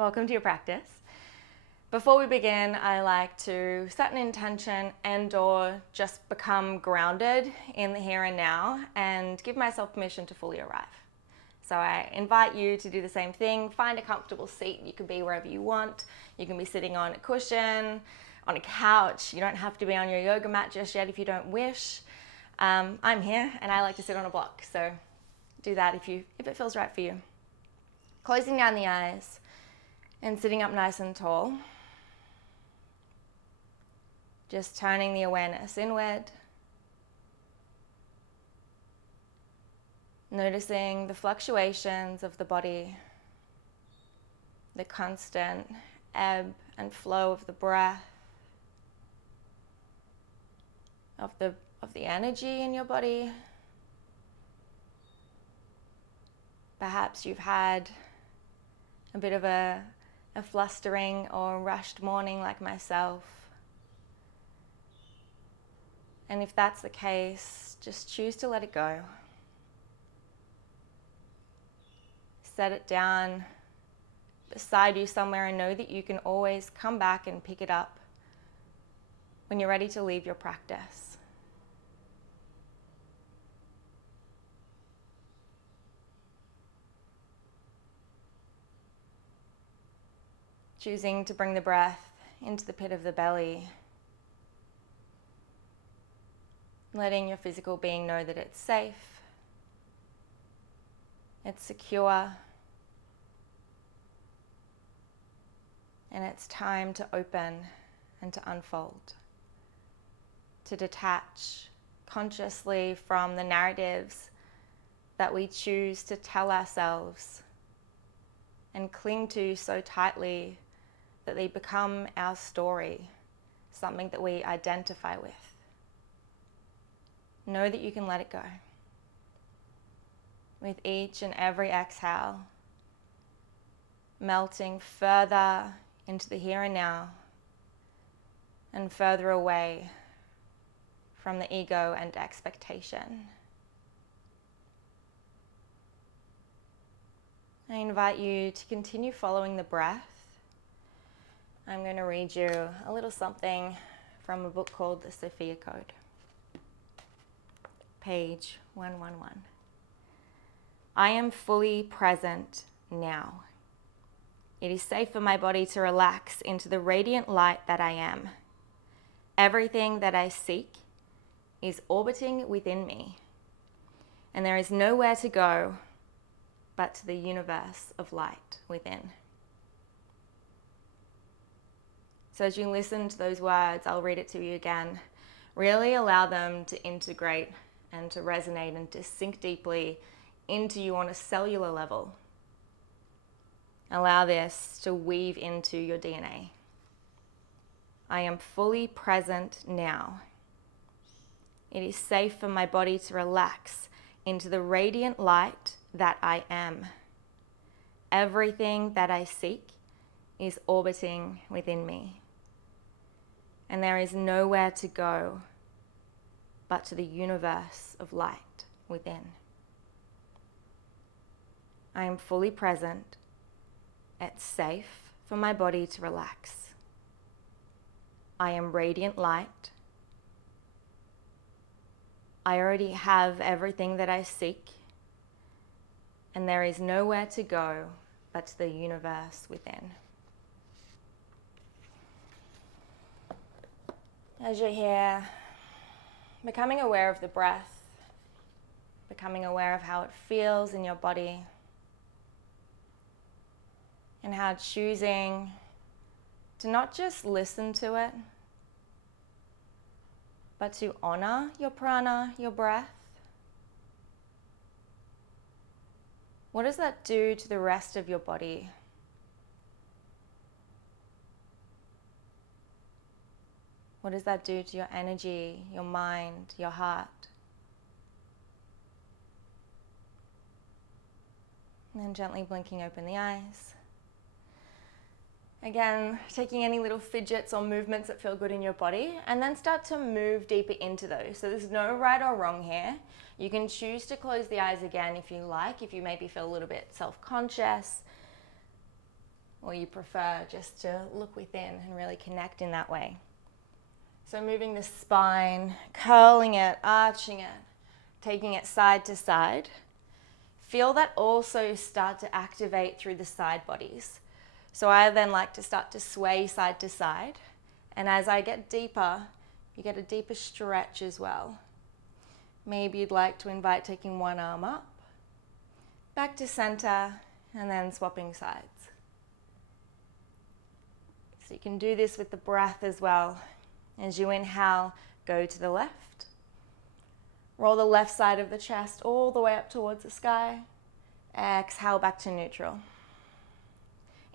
Welcome to your practice. Before we begin, I like to set an intention and/or just become grounded in the here and now and give myself permission to fully arrive. So I invite you to do the same thing. Find a comfortable seat. You can be wherever you want. You can be sitting on a cushion, on a couch. You don't have to be on your yoga mat just yet if you don't wish. I'm here and I like to sit on a block, so do that if it feels right for you. Closing down the eyes and sitting up nice and tall. Just turning the awareness inward. Noticing the fluctuations of the body, the constant ebb and flow of the breath, of the energy in your body. Perhaps you've had a bit of a flustering or rushed morning like myself. And if that's the case, just choose to let it go. Set it down beside you somewhere and know that you can always come back and pick it up when you're ready to leave your practice. Choosing to bring the breath into the pit of the belly. Letting your physical being know that it's safe, it's secure, and it's time to open and to unfold, to detach consciously from the narratives that we choose to tell ourselves and cling to so tightly that they become our story, something that we identify with. Know that you can let it go. With each and every exhale, melting further into the here and now and further away from the ego and expectation. I invite you to continue following the breath. I'm going to read you a little something from a book called The Sophia Code. Page 111. I am fully present now. It is safe for my body to relax into the radiant light that I am. Everything that I seek is orbiting within me, and there is nowhere to go but to the universe of light within. So as you listen to those words, I'll read it to you again. Really allow them to integrate and to resonate and to sink deeply into you on a cellular level. Allow this to weave into your DNA. I am fully present now. It is safe for my body to relax into the radiant light that I am. Everything that I seek is orbiting within me, and there is nowhere to go but to the universe of light within. I am fully present. It's safe for my body to relax. I am radiant light. I already have everything that I seek, and there is nowhere to go but to the universe within. As you're here, becoming aware of the breath, becoming aware of how it feels in your body, and how choosing to not just listen to it, but to honor your prana, your breath. What does that do to the rest of your body? What does that do to your energy, your mind, your heart? And then gently blinking open the eyes. Again, taking any little fidgets or movements that feel good in your body, and then start to move deeper into those. So there's no right or wrong here. You can choose to close the eyes again if you like, if you maybe feel a little bit self-conscious. or you prefer just to look within and really connect in that way. So moving the spine, curling it, arching it, taking it side to side. Feel that also start to activate through the side bodies. So I then like to start to sway side to side. And as I get deeper, you get a deeper stretch as well. Maybe you'd like to invite taking one arm up, back to center, and then swapping sides. So you can do this with the breath as well. As you inhale, go to the left. Roll the left side of the chest all the way up towards the sky. Exhale back to neutral.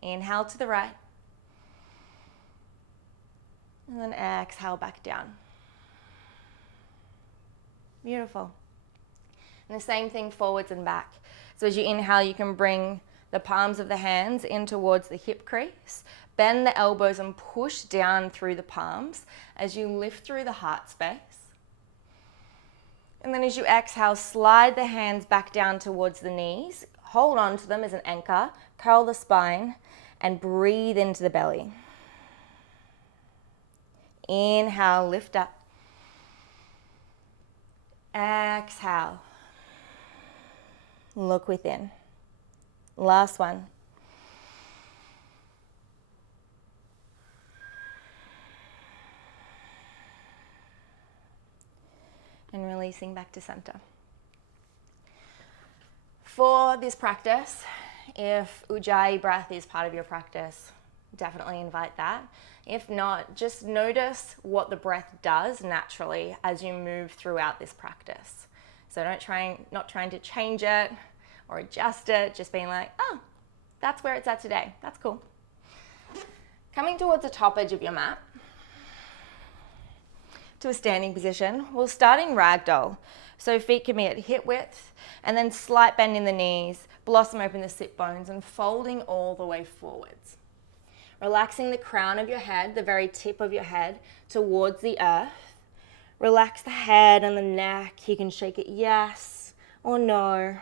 Inhale to the right. And then exhale back down. Beautiful. And the same thing forwards and back. So as you inhale, you can bring the palms of the hands in towards the hip crease. Bend the elbows and push down through the palms as you lift through the heart space. And then as you exhale, slide the hands back down towards the knees. Hold on to them as an anchor. Curl the spine and breathe into the belly. Inhale, lift up. Exhale. Look within. Last one. And releasing back to center. For this practice, if Ujjayi breath is part of your practice, definitely invite that. If not, just notice what the breath does naturally as you move throughout this practice. So not trying to change it or adjust it, just being like, oh, that's where it's at today. That's cool. Coming towards the top edge of your mat, to a standing position, we'll start in ragdoll. So feet can be at hip width, and then slight bend in the knees, blossom open the sit bones, and folding all the way forwards. Relaxing the crown of your head, the very tip of your head, towards the earth. Relax the head and the neck. You can shake it yes or no.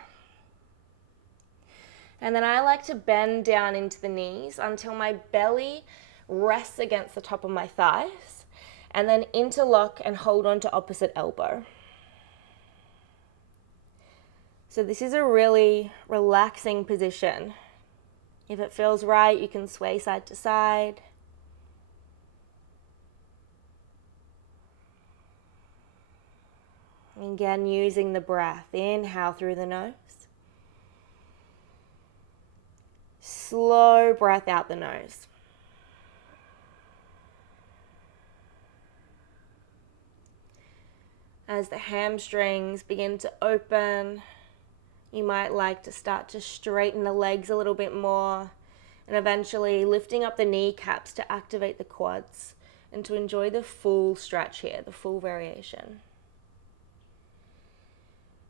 And then I like to bend down into the knees until my belly rests against the top of my thighs, and then interlock and hold on to opposite elbow. So this is a really relaxing position. If it feels right, you can sway side to side. Again, using the breath. Inhale through the nose. Slow breath out the nose. As the hamstrings begin to open, you might like to start to straighten the legs a little bit more, and eventually lifting up the kneecaps to activate the quads and to enjoy the full stretch here, the full variation.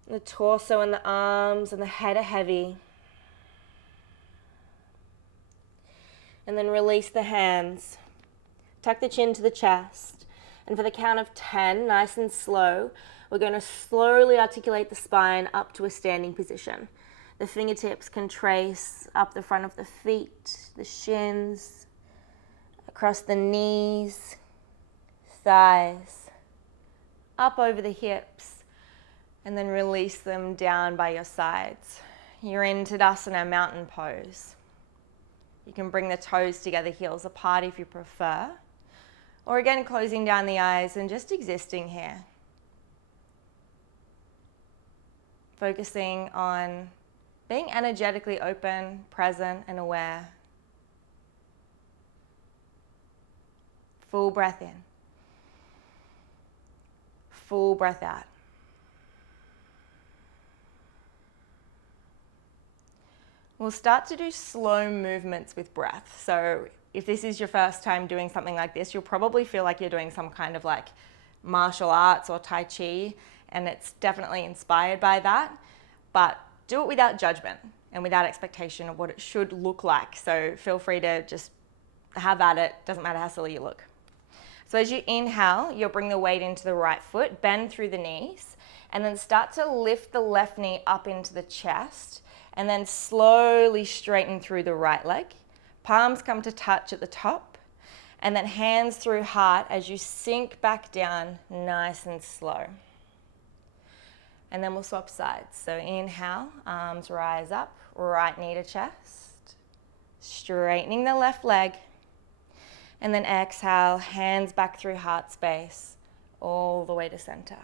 The torso and the arms and the head are heavy. And then release the hands. Tuck the chin to the chest. And for the count of 10, nice and slow, we're going to slowly articulate the spine up to a standing position. The fingertips can trace up the front of the feet, the shins, across the knees, thighs, up over the hips, and then release them down by your sides. You're in Tadasana, mountain pose. You can bring the toes together, heels apart if you prefer. Or again, closing down the eyes and just existing here. Focusing on being energetically open, present, and aware. Full breath in. Full breath out. We'll start to do slow movements with breath. So if this is your first time doing something like this, you'll probably feel like you're doing some kind of like martial arts or Tai Chi, and it's definitely inspired by that. But do it without judgment and without expectation of what it should look like. So feel free to just have at it. Doesn't matter how silly you look. So as you inhale, you'll bring the weight into the right foot, bend through the knees, and then start to lift the left knee up into the chest, and then slowly straighten through the right leg. Palms come to touch at the top, and then hands through heart as you sink back down nice and slow. And then we'll swap sides. So inhale, arms rise up, right knee to chest, straightening the left leg. And then exhale, hands back through heart space, all the way to center.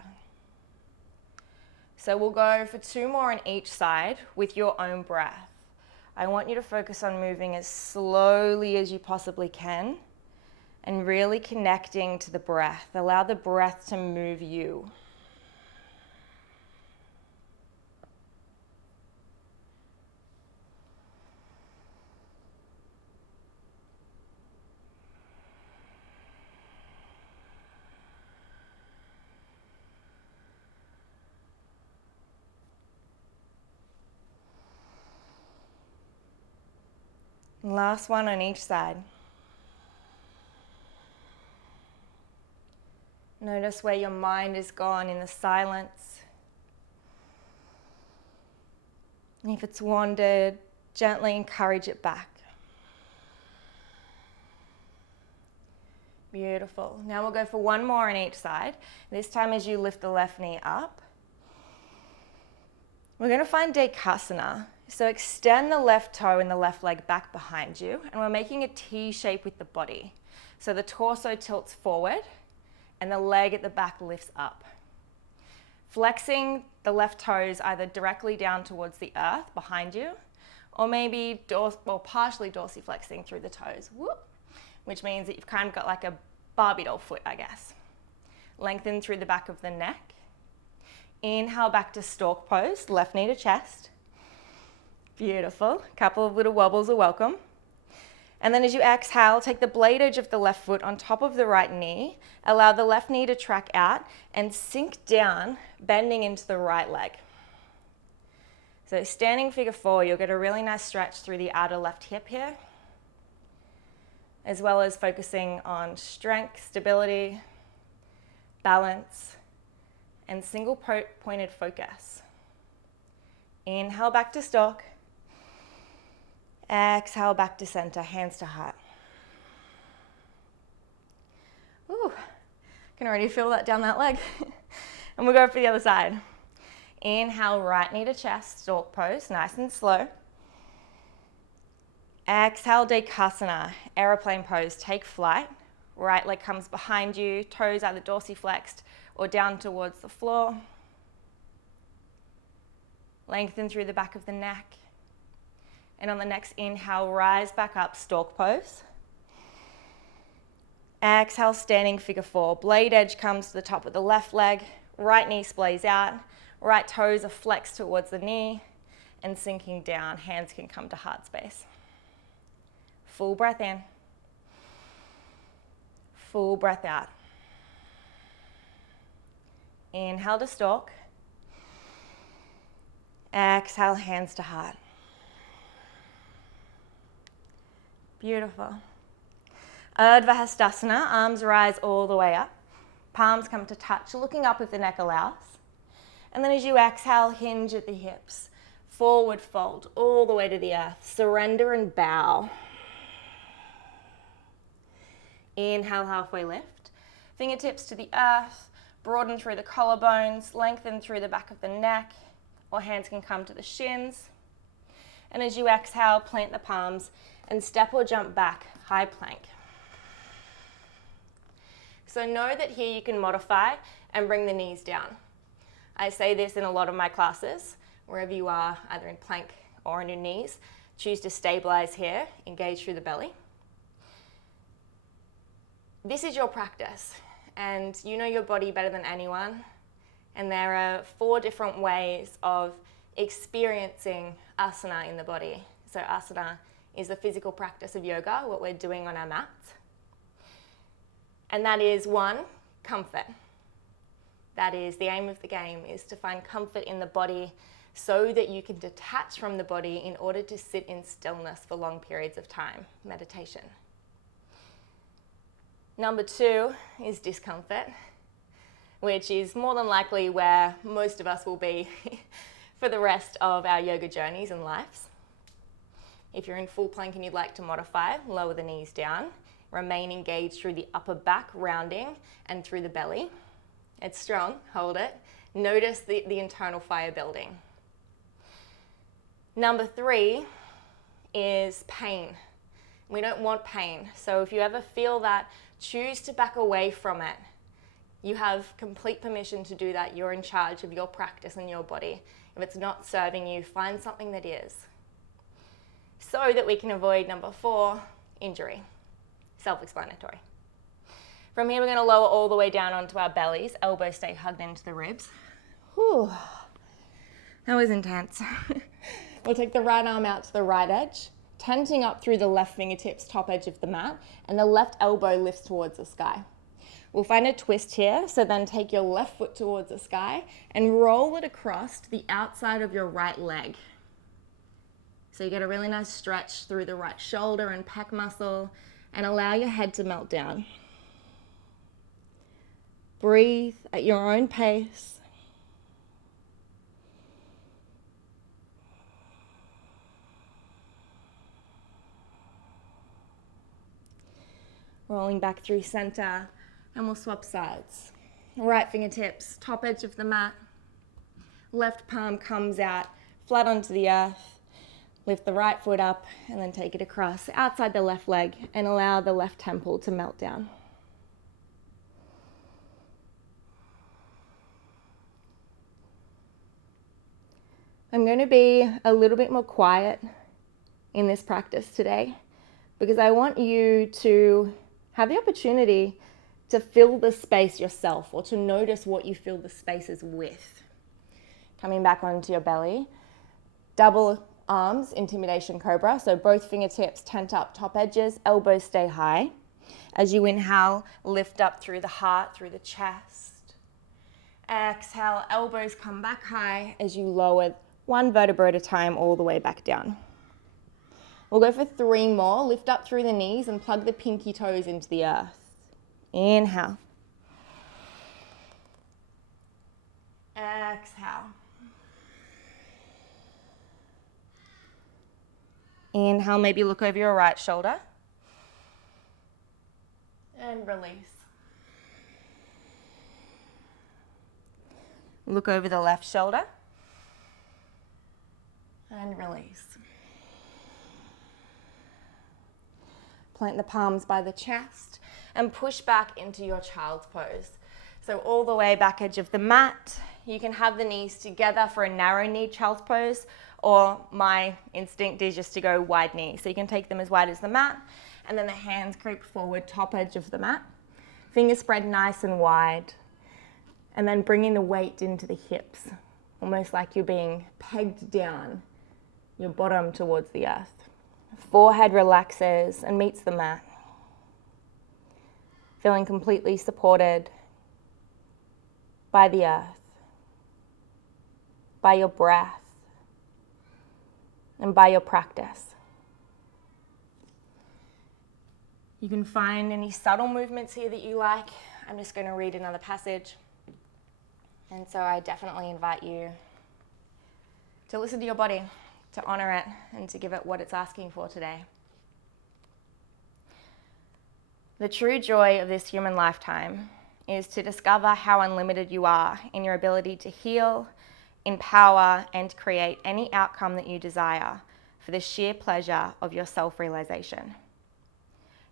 So we'll go for 2 more on each side with your own breath. I want you to focus on moving as slowly as you possibly can and really connecting to the breath. Allow the breath to move you. Last one on each side. Notice where your mind is gone in the silence. And if it's wandered, gently encourage it back. Beautiful. Now we'll go for 1 more on each side. This time as you lift the left knee up, we're going to find Dekasana. So extend the left toe and the left leg back behind you, and we're making a T shape with the body. So the torso tilts forward and the leg at the back lifts up. Flexing the left toes either directly down towards the earth behind you, or maybe partially dorsiflexing through the toes, which means that you've kind of got like a Barbie doll foot, I guess. Lengthen through the back of the neck. Inhale back to stork pose, left knee to chest. Beautiful. A couple of little wobbles are welcome. And then as you exhale, take the blade edge of the left foot on top of the right knee. Allow the left knee to track out and sink down, bending into the right leg. So standing figure 4, you'll get a really nice stretch through the outer left hip here, as well as focusing on strength, stability, balance, and single pointed focus. Inhale back to stork. Exhale back to center, hands to heart. Ooh, can already feel that down that leg. And we'll go for the other side. Inhale, right knee to chest, stork pose, nice and slow. Exhale, Dekasana, aeroplane pose, take flight. Right leg comes behind you, toes either dorsiflexed or down towards the floor. Lengthen through the back of the neck. And on the next inhale, rise back up, stork pose. Exhale, standing figure 4. Blade edge comes to the top of the left leg. Right knee splays out. Right toes are flexed towards the knee. And sinking down, hands can come to heart space. Full breath in. Full breath out. Inhale to stork. Exhale, hands to heart. Beautiful. Urdhva Hastasana, arms rise all the way up. Palms come to touch, looking up if the neck allows. And then as you exhale, hinge at the hips. Forward fold all the way to the earth. Surrender and bow. Inhale, halfway lift. Fingertips to the earth. Broaden through the collarbones. Lengthen through the back of the neck. Or hands can come to the shins. And as you exhale, plant the palms and step or jump back, high plank. So know that here you can modify and bring the knees down. I say this in a lot of my classes, wherever you are, either in plank or on your knees. Choose to stabilize here, engage through the belly. This is your practice, and you know your body better than anyone. And there are 4 different ways of experiencing asana in the body. So asana is the physical practice of yoga, what we're doing on our mats. And that is 1, comfort. That is the aim of the game, is to find comfort in the body so that you can detach from the body in order to sit in stillness for long periods of time, meditation. Number 2 is discomfort, which is more than likely where most of us will be for the rest of our yoga journeys and lives. If you're in full plank and you'd like to modify, lower the knees down. Remain engaged through the upper back, rounding, and through the belly. It's strong, hold it. Notice the internal fire building. Number 3 is pain. We don't want pain. So if you ever feel that, choose to back away from it. You have complete permission to do that. You're in charge of your practice and your body. If it's not serving you, find something that is. So that we can avoid number 4, injury. Self-explanatory. From here, we're going to lower all the way down onto our bellies. Elbows stay hugged into the ribs. Whew. That was intense. We'll take the right arm out to the right edge, tenting up through the left fingertips, top edge of the mat, and the left elbow lifts towards the sky. We'll find a twist here, so then take your left foot towards the sky and roll it across to the outside of your right leg. So you get a really nice stretch through the right shoulder and pec muscle, and allow your head to melt down. Breathe at your own pace. Rolling back through center, and we'll swap sides. Right fingertips, top edge of the mat. Left palm comes out, flat onto the earth. Lift the right foot up, and then take it across outside the left leg, and allow the left temple to melt down. I'm going to be a little bit more quiet in this practice today, because I want you to have the opportunity to fill the space yourself, or to notice what you fill the spaces with. Coming back onto your belly, double arms, intimidation cobra. So both fingertips tent up, top edges, elbows stay high. As you inhale, lift up through the heart, through the chest. Exhale, elbows come back high as you lower one vertebra at a time all the way back down. We'll go for 3 more. Lift up through the knees and plug the pinky toes into the earth. Inhale. Exhale. Inhale, maybe look over your right shoulder. And release. Look over the left shoulder. And release. Plant the palms by the chest and push back into your child's pose. So all the way back edge of the mat. You can have the knees together for a narrow knee child's pose, or my instinct is just to go wide knee. So you can take them as wide as the mat, and then the hands creep forward, top edge of the mat. Fingers spread nice and wide. And then bringing the weight into the hips, almost like you're being pegged down, your bottom towards the earth. Forehead relaxes and meets the mat. Feeling completely supported by the earth, by your breath, and by your practice. You can find any subtle movements here that you like. I'm just going to read another passage. And so I definitely invite you to listen to your body, to honor it, and to give it what it's asking for today. The true joy of this human lifetime is to discover how unlimited you are in your ability to heal, empower, and create any outcome that you desire for the sheer pleasure of your self-realization.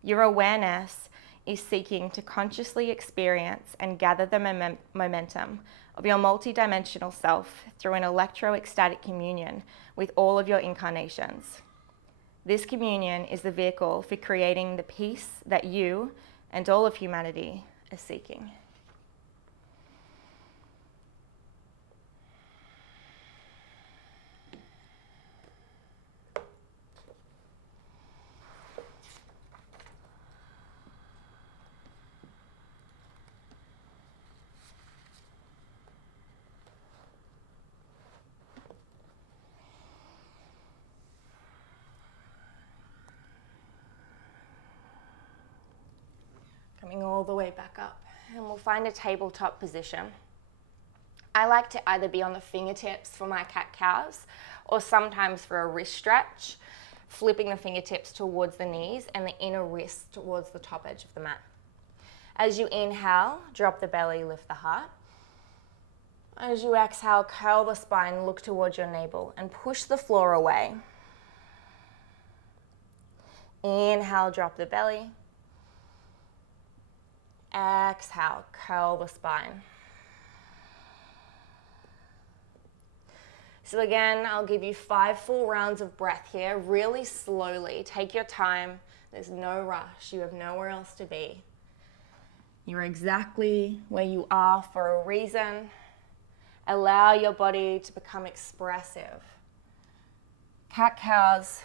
Your awareness is seeking to consciously experience and gather the momentum of your multidimensional self through an electro-ecstatic communion with all of your incarnations. This communion is the vehicle for creating the peace that you and all of humanity are seeking. Coming all the way back up, and we'll find a tabletop position. I like to either be on the fingertips for my cat-cows, or sometimes for a wrist stretch. flipping the fingertips towards the knees and the inner wrist towards the top edge of the mat. As you inhale, drop the belly, lift the heart. As you exhale, curl the spine, look towards your navel and push the floor away. Inhale, drop the belly. Exhale, curl the spine. So again, I'll give you 5 full rounds of breath here, really slowly. Take your time. There's no rush. You have nowhere else to be. You're exactly where you are for a reason. Allow your body to become expressive. Cat-cows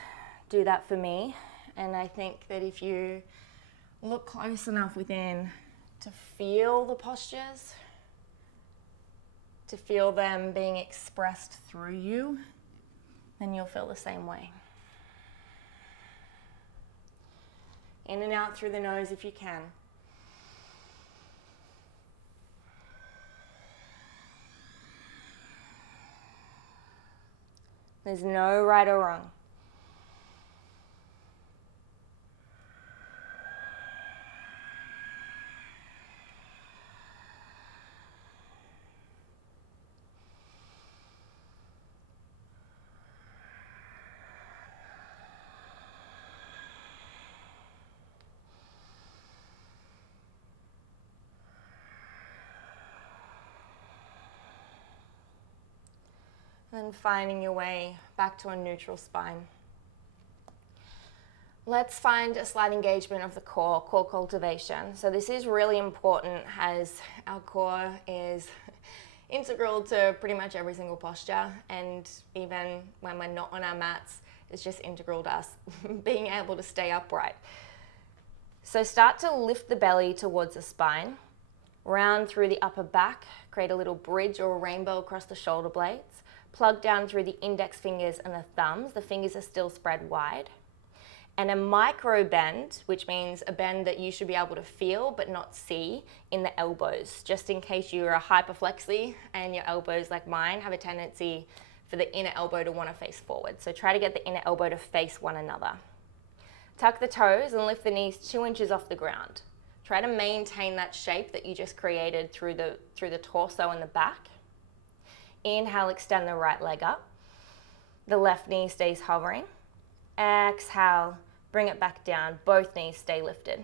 do that for me. And I think that if you look close enough within to feel the postures, to feel them being expressed through you, then you'll feel the same way. In and out through the nose if you can. There's no right or wrong. And then finding your way back to a neutral spine. Let's find a slight engagement of the core cultivation. So this is really important as our core is integral to pretty much every single posture, and even when we're not on our mats, it's just integral to us being able to stay upright. So start to lift the belly towards the spine, round through the upper back, create a little bridge or a rainbow across the shoulder blades. Plug down through the index fingers and the thumbs. The fingers are still spread wide. And a micro bend, which means a bend that you should be able to feel but not see in the elbows, just in case you're a hyperflexy and your elbows, like mine, have a tendency for the inner elbow to want to face forward. So try to get the inner elbow to face one another. Tuck the toes and lift the knees 2 inches off the ground. Try to maintain that shape that you just created through the torso and the back. Inhale, extend the right leg up. The left knee stays hovering. Exhale, bring it back down. Both knees stay lifted.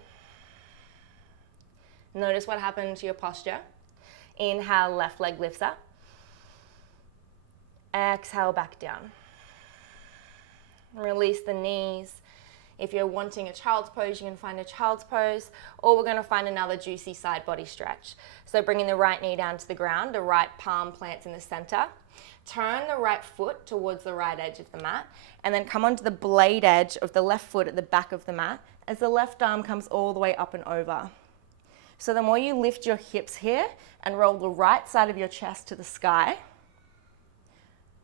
Notice what happened to your posture. Inhale, left leg lifts up. Exhale, back down. Release the knees. If you're wanting a child's pose, you can find a child's pose, or we're going to find another juicy side body stretch. So bringing the right knee down to the ground, the right palm plants in the center. Turn the right foot towards the right edge of the mat, and then come onto the blade edge of the left foot at the back of the mat as the left arm comes all the way up and over. So the more you lift your hips here and roll the right side of your chest to the sky,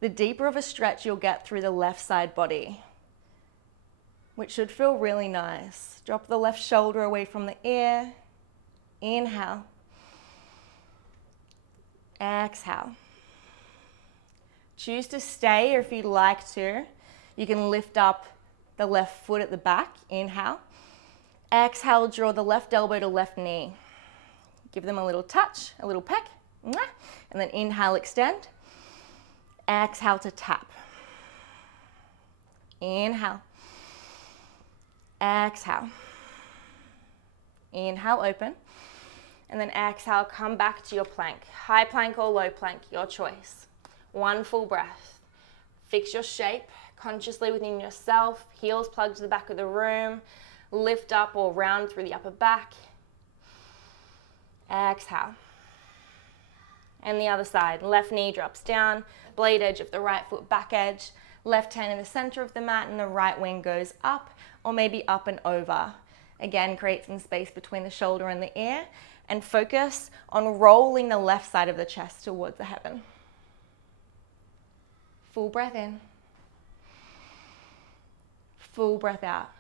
the deeper of a stretch you'll get through the left side body, which should feel really nice. Drop the left shoulder away from the ear. Inhale. Exhale. Choose to stay, or if you'd like to, you can lift up the left foot at the back. Inhale. Exhale, draw the left elbow to left knee. Give them a little touch, a little peck. And then inhale, extend. Exhale to tap. Inhale. Exhale. Inhale, open. And then exhale, come back to your plank. High plank or low plank, your choice. 1 full breath. Fix your shape consciously within yourself. Heels plugged to the back of the room. Lift up or round through the upper back. Exhale. And the other side. Left knee drops down. Blade edge of the right foot back edge. Left hand in the center of the mat, and the right wing goes up, or maybe up and over. Again, create some space between the shoulder and the ear, and focus on rolling the left side of the chest towards the heaven. Full breath in. Full breath out.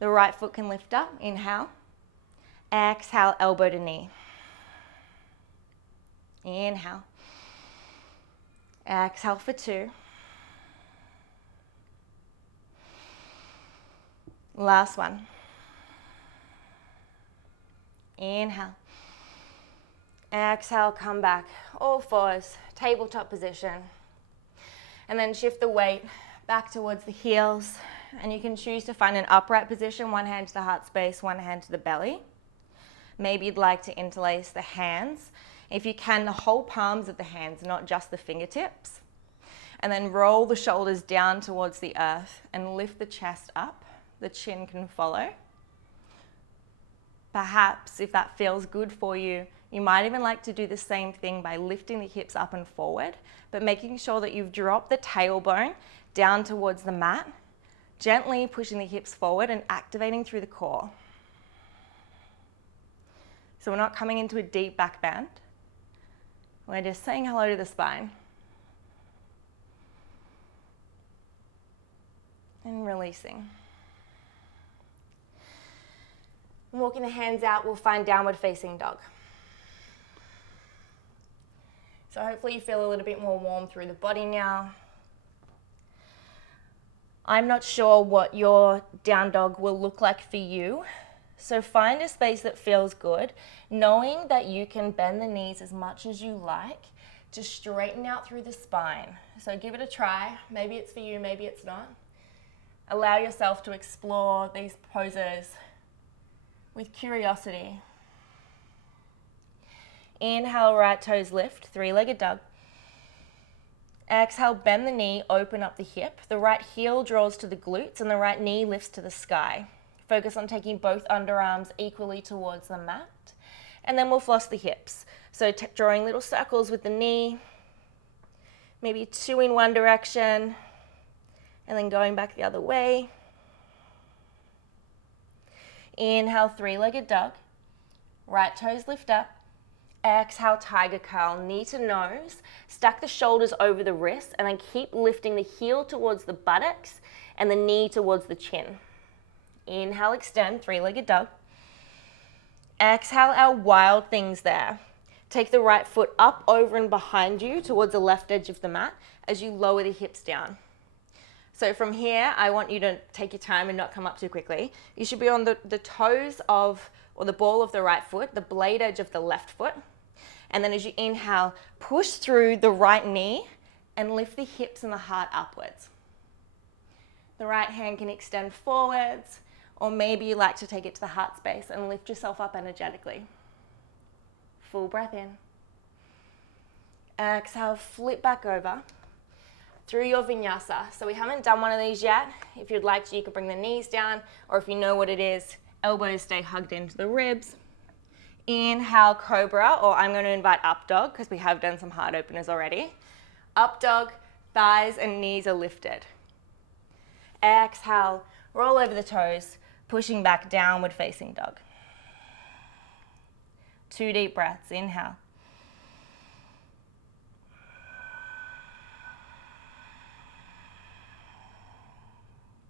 The right foot can lift up. Inhale. Exhale, elbow to knee. Inhale. Exhale for 2. Last one. Inhale. Exhale, come back. All fours, tabletop position. And then shift the weight back towards the heels. And you can choose to find an upright position, one hand to the heart space, one hand to the belly. Maybe you'd like to interlace the hands. If you can, the whole palms of the hands, not just the fingertips. And then roll the shoulders down towards the earth and lift the chest up. The chin can follow. Perhaps, if that feels good for you, you might even like to do the same thing by lifting the hips up and forward, but making sure that you've dropped the tailbone down towards the mat, gently pushing the hips forward and activating through the core. So we're not coming into a deep back bend. We're just saying hello to the spine. And releasing. Walking the hands out, we'll find downward facing dog. So hopefully you feel a little bit more warm through the body now. I'm not sure what your down dog will look like for you. So find a space that feels good, knowing that you can bend the knees as much as you like to straighten out through the spine. So give it a try. Maybe it's for you, maybe it's not. Allow yourself to explore these poses with curiosity. Inhale, right toes lift, three-legged dog. Exhale, bend the knee, open up the hip. The right heel draws to the glutes and the right knee lifts to the sky. Focus on taking both underarms equally towards the mat. And then we'll floss the hips. So drawing little circles with the knee, maybe 2 in one direction, and then going back the other way. Inhale, three-legged dog. Right toes lift up. Exhale, tiger curl, knee to nose. Stack the shoulders over the wrists and then keep lifting the heel towards the buttocks and the knee towards the chin. Inhale, extend, three-legged dog. Exhale, our wild things there. Take the right foot up, over and behind you towards the left edge of the mat as you lower the hips down. So from here, I want you to take your time and not come up too quickly. You should be on the toes of, or the ball of the right foot, the blade edge of the left foot. And then as you inhale, push through the right knee and lift the hips and the heart upwards. The right hand can extend forwards, or maybe you like to take it to the heart space and lift yourself up energetically. Full breath in. Exhale, flip back over through your vinyasa. So we haven't done one of these yet. If you'd like to, you could bring the knees down, or if you know what it is, elbows stay hugged into the ribs. Inhale, cobra, or I'm going to invite up dog because we have done some heart openers already. Up dog, thighs and knees are lifted. Exhale, roll over the toes, pushing back, downward facing dog. 2 deep breaths, inhale.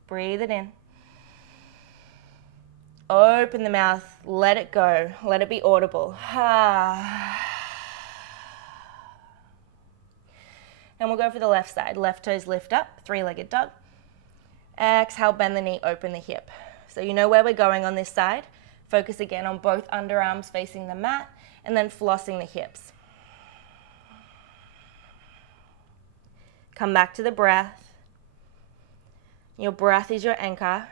Breathe it in. Open the mouth, let it go, let it be audible. And we'll go for the left side. Left toes lift up, three-legged dog. Exhale, bend the knee, open the hip. So you know where we're going on this side. Focus again on both underarms facing the mat and then flossing the hips. Come back to the breath. Your breath is your anchor.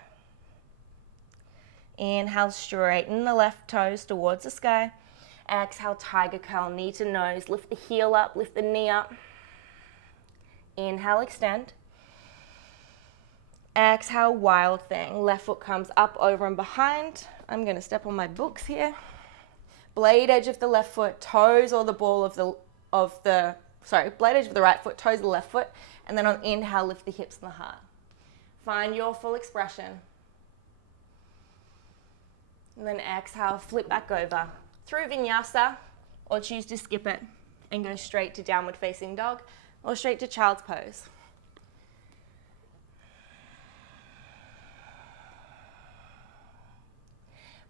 Inhale, straighten the left toes towards the sky. Exhale, tiger curl, knee to nose. Lift the heel up, lift the knee up. Inhale, extend. Exhale, wild thing. Left foot comes up, over and behind. I'm going to step on my books here. Blade edge of the left foot, toes or the ball of the blade edge of the right foot, toes of the left foot. And then on inhale, lift the hips and the heart. Find your full expression. And then exhale, flip back over through vinyasa, or choose to skip it and go straight to downward facing dog or straight to child's pose.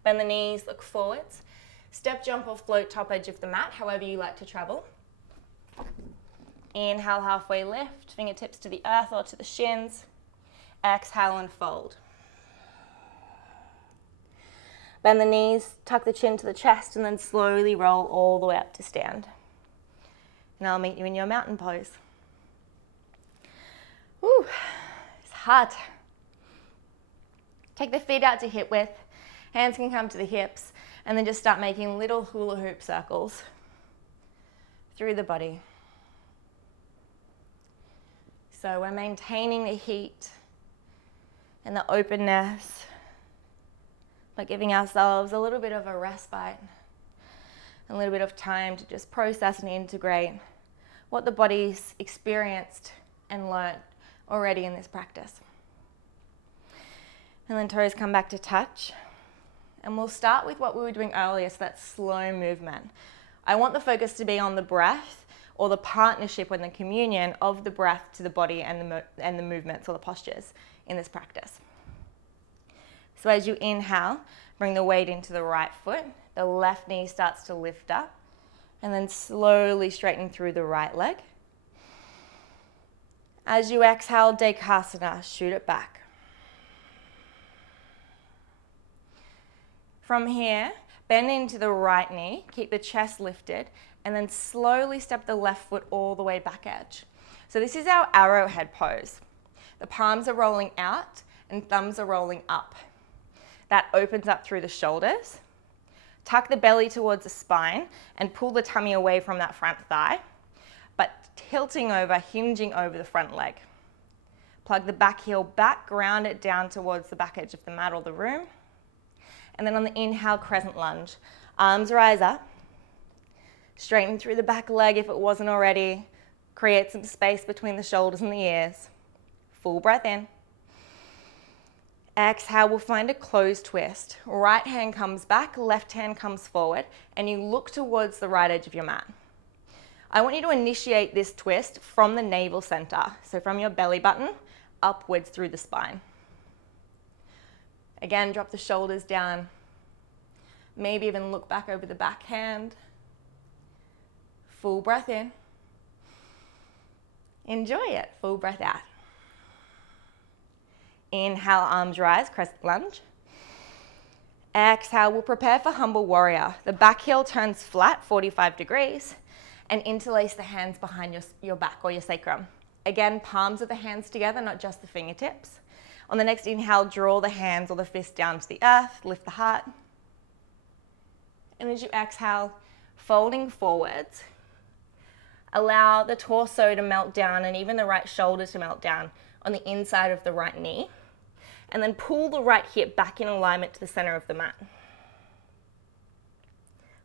Bend the knees, look forwards. Step, jump or float top edge of the mat, however you like to travel. Inhale, halfway lift, fingertips to the earth or to the shins. Exhale and fold. Bend the knees, tuck the chin to the chest, and then slowly roll all the way up to stand. And I'll meet you in your mountain pose. Whew, it's hard. Take the feet out to hip width, hands can come to the hips, and then just start making little hula hoop circles through the body. So we're maintaining the heat and the openness, but giving ourselves a little bit of a respite, a little bit of time to just process and integrate what the body's experienced and learnt already in this practice. And then toes come back to touch. And we'll start with what we were doing earlier, so that slow movement. I want the focus to be on the breath, or the partnership and the communion of the breath to the body and the movements or the postures in this practice. So as you inhale, bring the weight into the right foot. The left knee starts to lift up, and then slowly straighten through the right leg. As you exhale, Dekasana, shoot it back. From here, bend into the right knee, keep the chest lifted, and then slowly step the left foot all the way back edge. So this is our arrowhead pose. The palms are rolling out and thumbs are rolling up. That opens up through the shoulders. Tuck the belly towards the spine and pull the tummy away from that front thigh, but tilting over, hinging over the front leg. Plug the back heel back, ground it down towards the back edge of the mat or the room. And then on the inhale, crescent lunge. Arms rise up. Straighten through the back leg if it wasn't already. Create some space between the shoulders and the ears. Full breath in. Exhale, we'll find a closed twist. Right hand comes back, left hand comes forward, and you look towards the right edge of your mat. I want you to initiate this twist from the navel center, so from your belly button upwards through the spine. Again, drop the shoulders down. Maybe even look back over the back hand. Full breath in. Enjoy it. Full breath out. Inhale, arms rise, crescent lunge. Exhale, we'll prepare for humble warrior. The back heel turns flat, 45 degrees, and interlace the hands behind your back or your sacrum. Again, palms of the hands together, not just the fingertips. On the next inhale, draw the hands or the fist down to the earth, lift the heart. And as you exhale, folding forwards, allow the torso to melt down and even the right shoulder to melt down on the inside of the right knee. And then pull the right hip back in alignment to the center of the mat.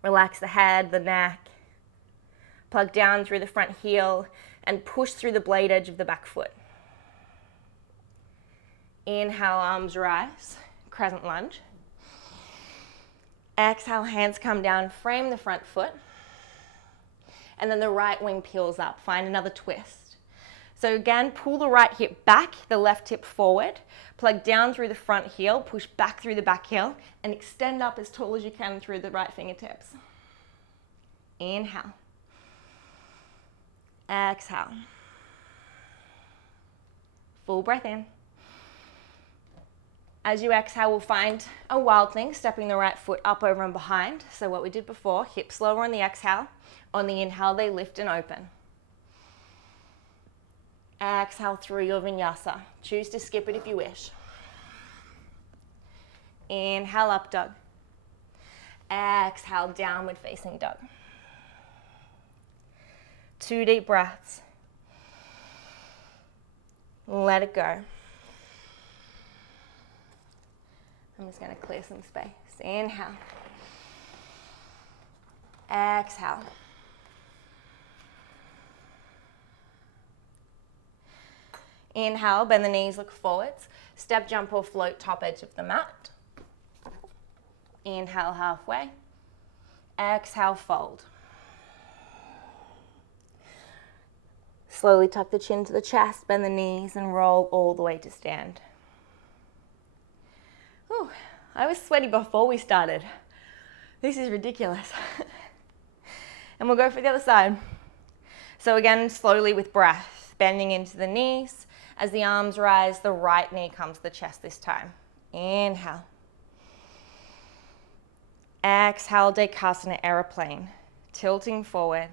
Relax the head, the neck. Plug down through the front heel and push through the blade edge of the back foot. Inhale, arms rise, crescent lunge. Exhale, hands come down, frame the front foot. And then the right wing peels up. Find another twist. So again, pull the right hip back, the left hip forward. Plug down through the front heel, push back through the back heel, and extend up as tall as you can through the right fingertips. Inhale. Exhale. Full breath in. As you exhale, we'll find a wild thing, stepping the right foot up, over, and behind. So what we did before, hips lower on the exhale. On the inhale, they lift and open. Exhale through your vinyasa. Choose to skip it if you wish. Inhale, up dog. Exhale, downward facing dog. 2 deep breaths. Let it go. I'm just going to clear some space. Inhale. Exhale. Inhale, bend the knees, look forwards. Step, jump, or float top edge of the mat. Inhale, halfway. Exhale, fold. Slowly tuck the chin to the chest, bend the knees, and roll all the way to stand. Whew, I was sweaty before we started. This is ridiculous. And we'll go for the other side. So again, slowly with breath, bending into the knees. As the arms rise, the right knee comes to the chest this time. Inhale. Exhale, Dekasana aeroplane, tilting forward.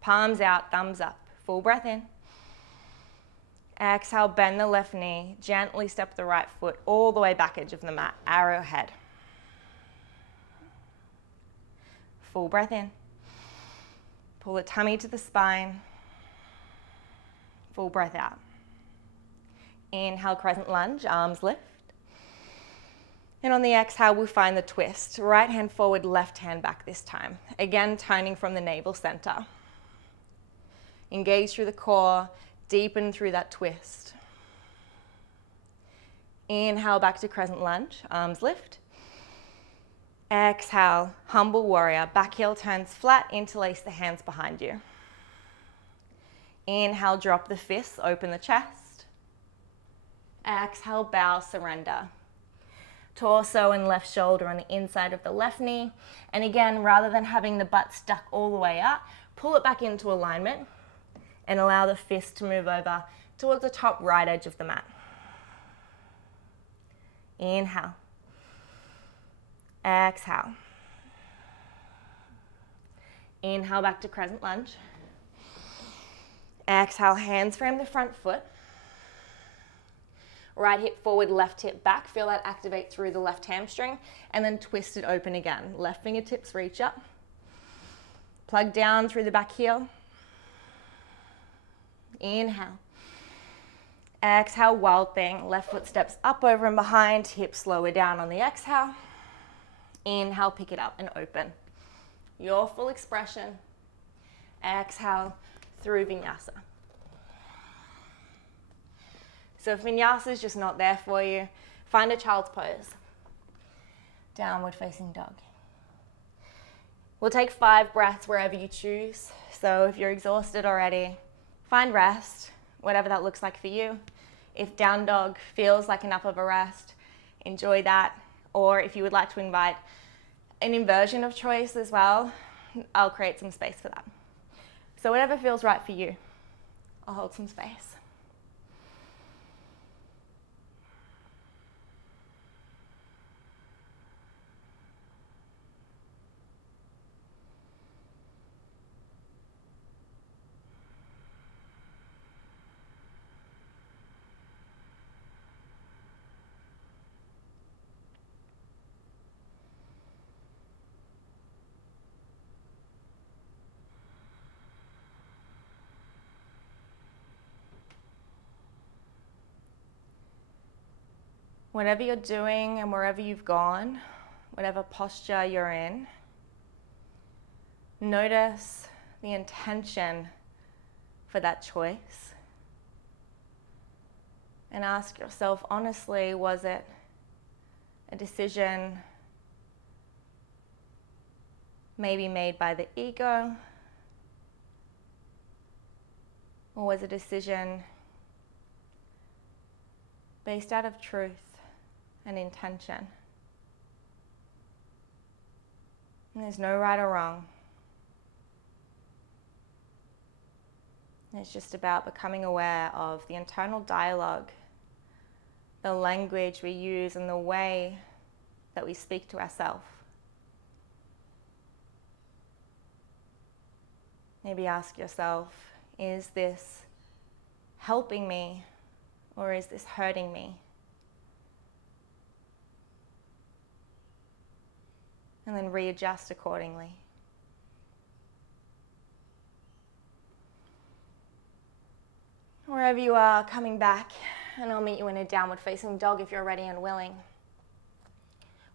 Palms out, thumbs up. Full breath in. Exhale, bend the left knee. Gently step the right foot all the way back edge of the mat. Arrowhead. Full breath in. Pull the tummy to the spine. Full breath out. Inhale, crescent lunge, arms lift. And on the exhale, we'll find the twist. Right hand forward, left hand back this time. Again, toning from the navel center. Engage through the core, deepen through that twist. Inhale, back to crescent lunge, arms lift. Exhale, humble warrior, back heel turns flat, interlace the hands behind you. Inhale, drop the fists, open the chest. Exhale, bow, surrender. Torso and left shoulder on the inside of the left knee. And again, rather than having the butt stuck all the way out, pull it back into alignment and allow the fist to move over towards the top right edge of the mat. Inhale. Exhale. Inhale, back to crescent lunge. Exhale, hands frame the front foot. Right hip forward, left hip back. Feel that activate through the left hamstring, and then twist it open again. Left fingertips reach up. Plug down through the back heel. Inhale. Exhale, wild thing. Left foot steps up, over and behind. Hips lower down on the exhale. Inhale, pick it up and open. Your full expression. Exhale through Vinyasa. So if Vinyasa is just not there for you, find a child's pose. Downward facing dog. We'll take 5 breaths wherever you choose. So if you're exhausted already, find rest, whatever that looks like for you. If down dog feels like enough of a rest, enjoy that. Or if you would like to invite an inversion of choice as well, I'll create some space for that. So whatever feels right for you, I'll hold some space. Whatever you're doing and wherever you've gone, whatever posture you're in, notice the intention for that choice. And ask yourself honestly, was it a decision maybe made by the ego? Or was it a decision based out of truth and intention? And there's no right or wrong. It's just about becoming aware of the internal dialogue, the language we use, and the way that we speak to ourselves. Maybe ask yourself, is this helping me or is this hurting me? And then readjust accordingly. Wherever you are, coming back, and I'll meet you in a downward facing dog if you're ready and willing.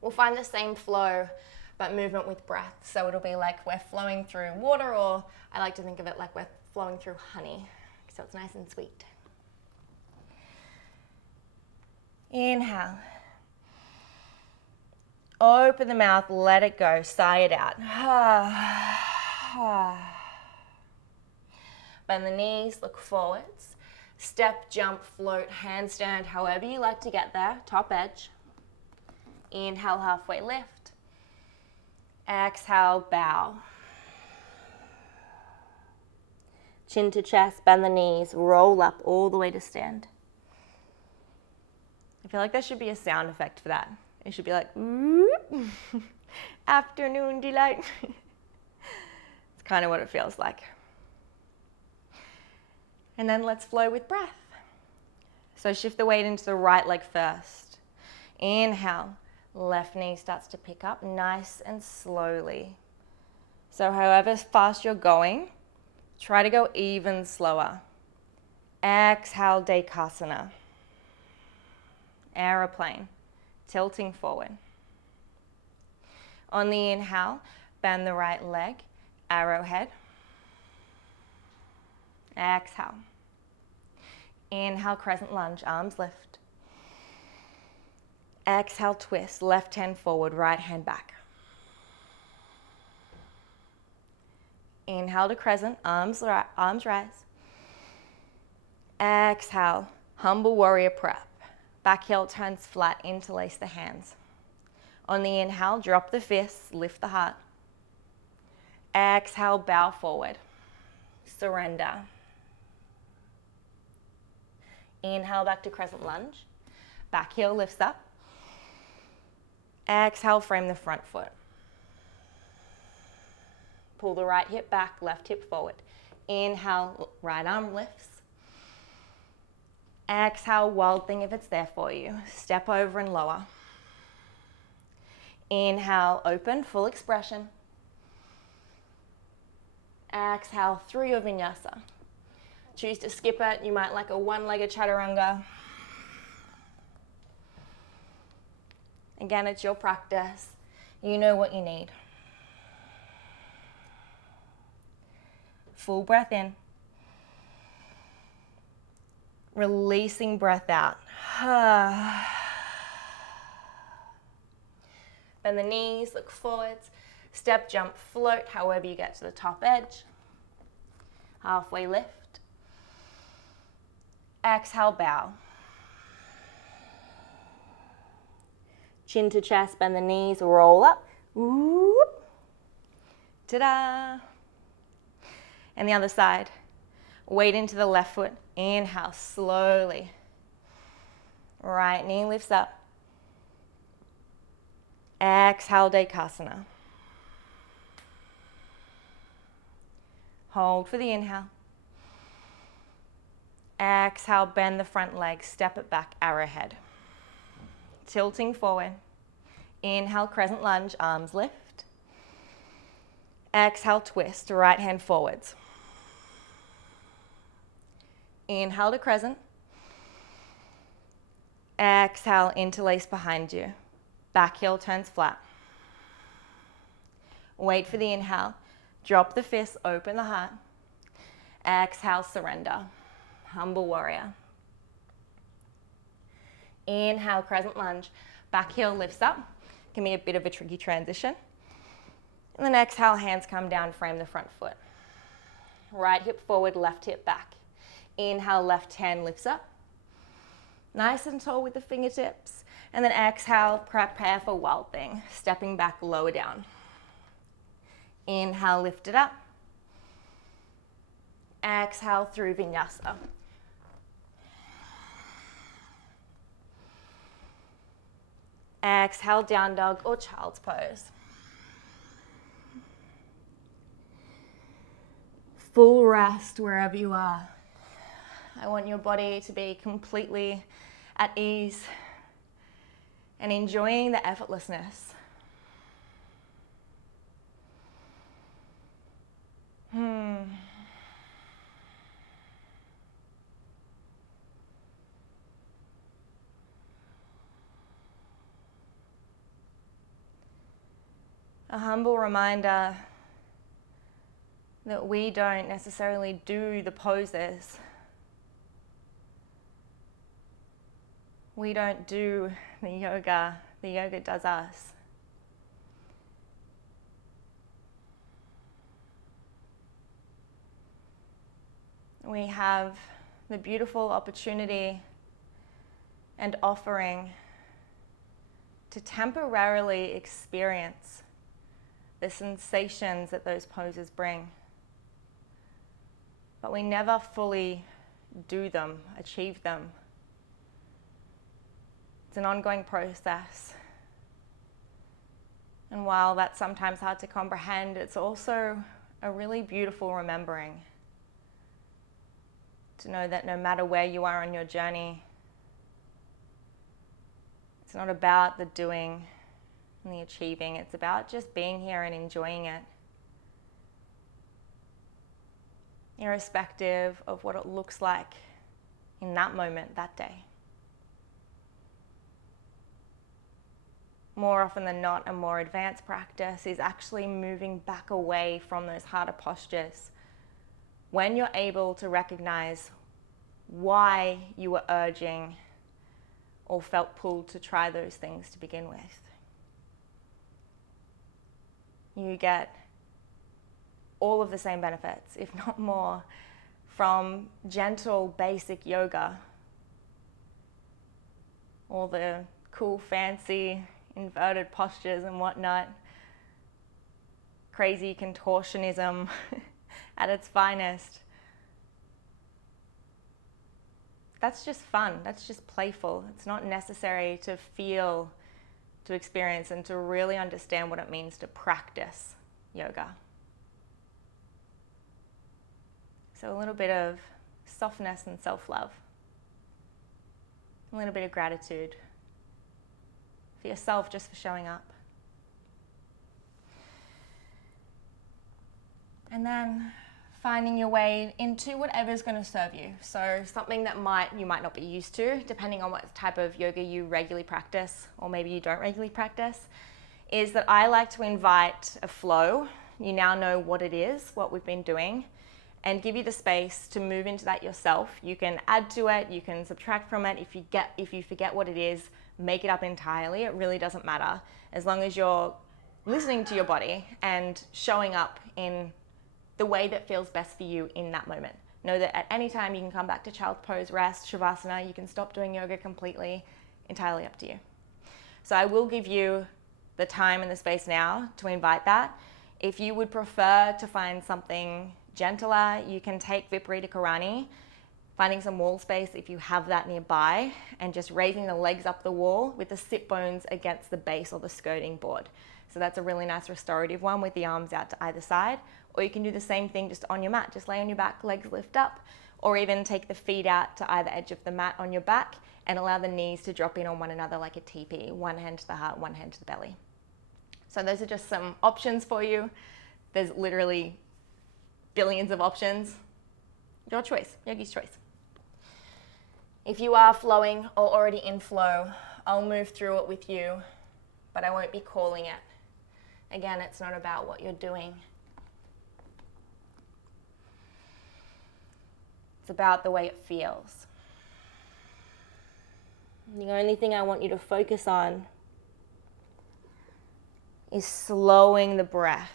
We'll find the same flow, but movement with breath. So it'll be like we're flowing through water, or I like to think of it like we're flowing through honey. So it's nice and sweet. Inhale. Open the mouth, let it go, sigh it out. Bend the knees, look forwards. Step, jump, float, handstand, however you like to get there, top edge. Inhale, halfway lift. Exhale, bow. Chin to chest, bend the knees, roll up all the way to stand. I feel like there should be a sound effect for that. It should be like, afternoon delight. It's kind of what it feels like. And then let's flow with breath. So shift the weight into the right leg first. Inhale, left knee starts to pick up nice and slowly. So however fast you're going, try to go even slower. Exhale, Dekasana. Aeroplane, tilting forward. On the inhale, bend the right leg, arrowhead. Exhale. Inhale, crescent lunge, arms lift. Exhale, twist, left hand forward, right hand back. Inhale to crescent, arms rise. Exhale, humble warrior prep. Back heel turns flat, interlace the hands. On the inhale, drop the fists, lift the heart. Exhale, bow forward. Surrender. Inhale back to crescent lunge. Back heel lifts up. Exhale, frame the front foot. Pull the right hip back, left hip forward. Inhale, right arm lifts. Exhale, wild thing if it's there for you. Step over and lower. Inhale, open, full expression. Exhale, through your vinyasa. Choose to skip it. You might like a one-legged chaturanga. Again, it's your practice. You know what you need. Full breath in. Releasing breath out. Bend the knees, look forwards. Step, jump, float, however you get to the top edge. Halfway lift. Exhale, bow. Chin to chest, bend the knees, roll up. Whoop. Ta-da! And the other side. Weight into the left foot. Inhale, slowly. Right knee lifts up. Exhale, Dekasana. Hold for the inhale. Exhale, bend the front leg, step it back, arrowhead. Tilting forward. Inhale, crescent lunge, arms lift. Exhale, twist, right hand forwards. Inhale to crescent. Exhale, interlace behind you. Back heel turns flat. Wait for the inhale. Drop the fists, open the heart. Exhale, surrender. Humble warrior. Inhale, crescent lunge. Back heel lifts up. Can be a bit of a tricky transition. And then exhale, hands come down, frame the front foot. Right hip forward, left hip back. Inhale, left hand lifts up. Nice and tall with the fingertips. And then exhale, prepare for wild thing. Stepping back, lower down. Inhale, lift it up. Exhale through vinyasa. Exhale, down dog or child's pose. Full rest wherever you are. I want your body to be completely at ease and enjoying the effortlessness. A humble reminder that we don't necessarily do the poses. We don't do the yoga does us. We have the beautiful opportunity and offering to temporarily experience the sensations that those poses bring. but we never fully do them, achieve them. It's an ongoing process. And while that's sometimes hard to comprehend, it's also a really beautiful remembering to know that no matter where you are on your journey, it's not about the doing and the achieving. It's about just being here and enjoying it, irrespective of what it looks like in that moment, that day. More often than not, a more advanced practice is actually moving back away from those harder postures when you're able to recognize why you were urging or felt pulled to try those things to begin with. You get all of the same benefits, if not more, from gentle, basic yoga. All the cool, fancy, inverted postures and whatnot. Crazy contortionism at its finest. That's just fun. That's just playful. It's not necessary to feel, to experience, and to really understand what it means to practice yoga. So a little bit of softness and self-love. A little bit of gratitude for yourself just for showing up. And then finding your way into whatever's going to serve you. So something that you might not be used to, depending on what type of yoga you regularly practice, or maybe you don't regularly practice, is that I like to invite a flow. You now know what it is, what we've been doing, and give you the space to move into that yourself. You can add to it, you can subtract from it. If you forget what it is, make it up entirely. It really doesn't matter, as long as you're listening to your body and showing up in the way that feels best for you in that moment. Know that at any time you can come back to child's pose, rest, shavasana. You can stop doing yoga completely, entirely up to you. So I will give you the time and the space now to invite that. If you would prefer to find something gentler, you can take Viparita Karani, finding some wall space if you have that nearby, and just raising the legs up the wall with the sit bones against the base or the skirting board. So that's a really nice restorative one with the arms out to either side. Or you can do the same thing just on your mat. Just lay on your back, legs lift up, or even take the feet out to either edge of the mat on your back and allow the knees to drop in on one another like a teepee. One hand to the heart, one hand to the belly. So those are just some options for you. There's literally billions of options. Your choice, yogi's choice. If you are flowing or already in flow, I'll move through it with you, but I won't be calling it. Again, it's not about what you're doing. It's about the way it feels. The only thing I want you to focus on is slowing the breath.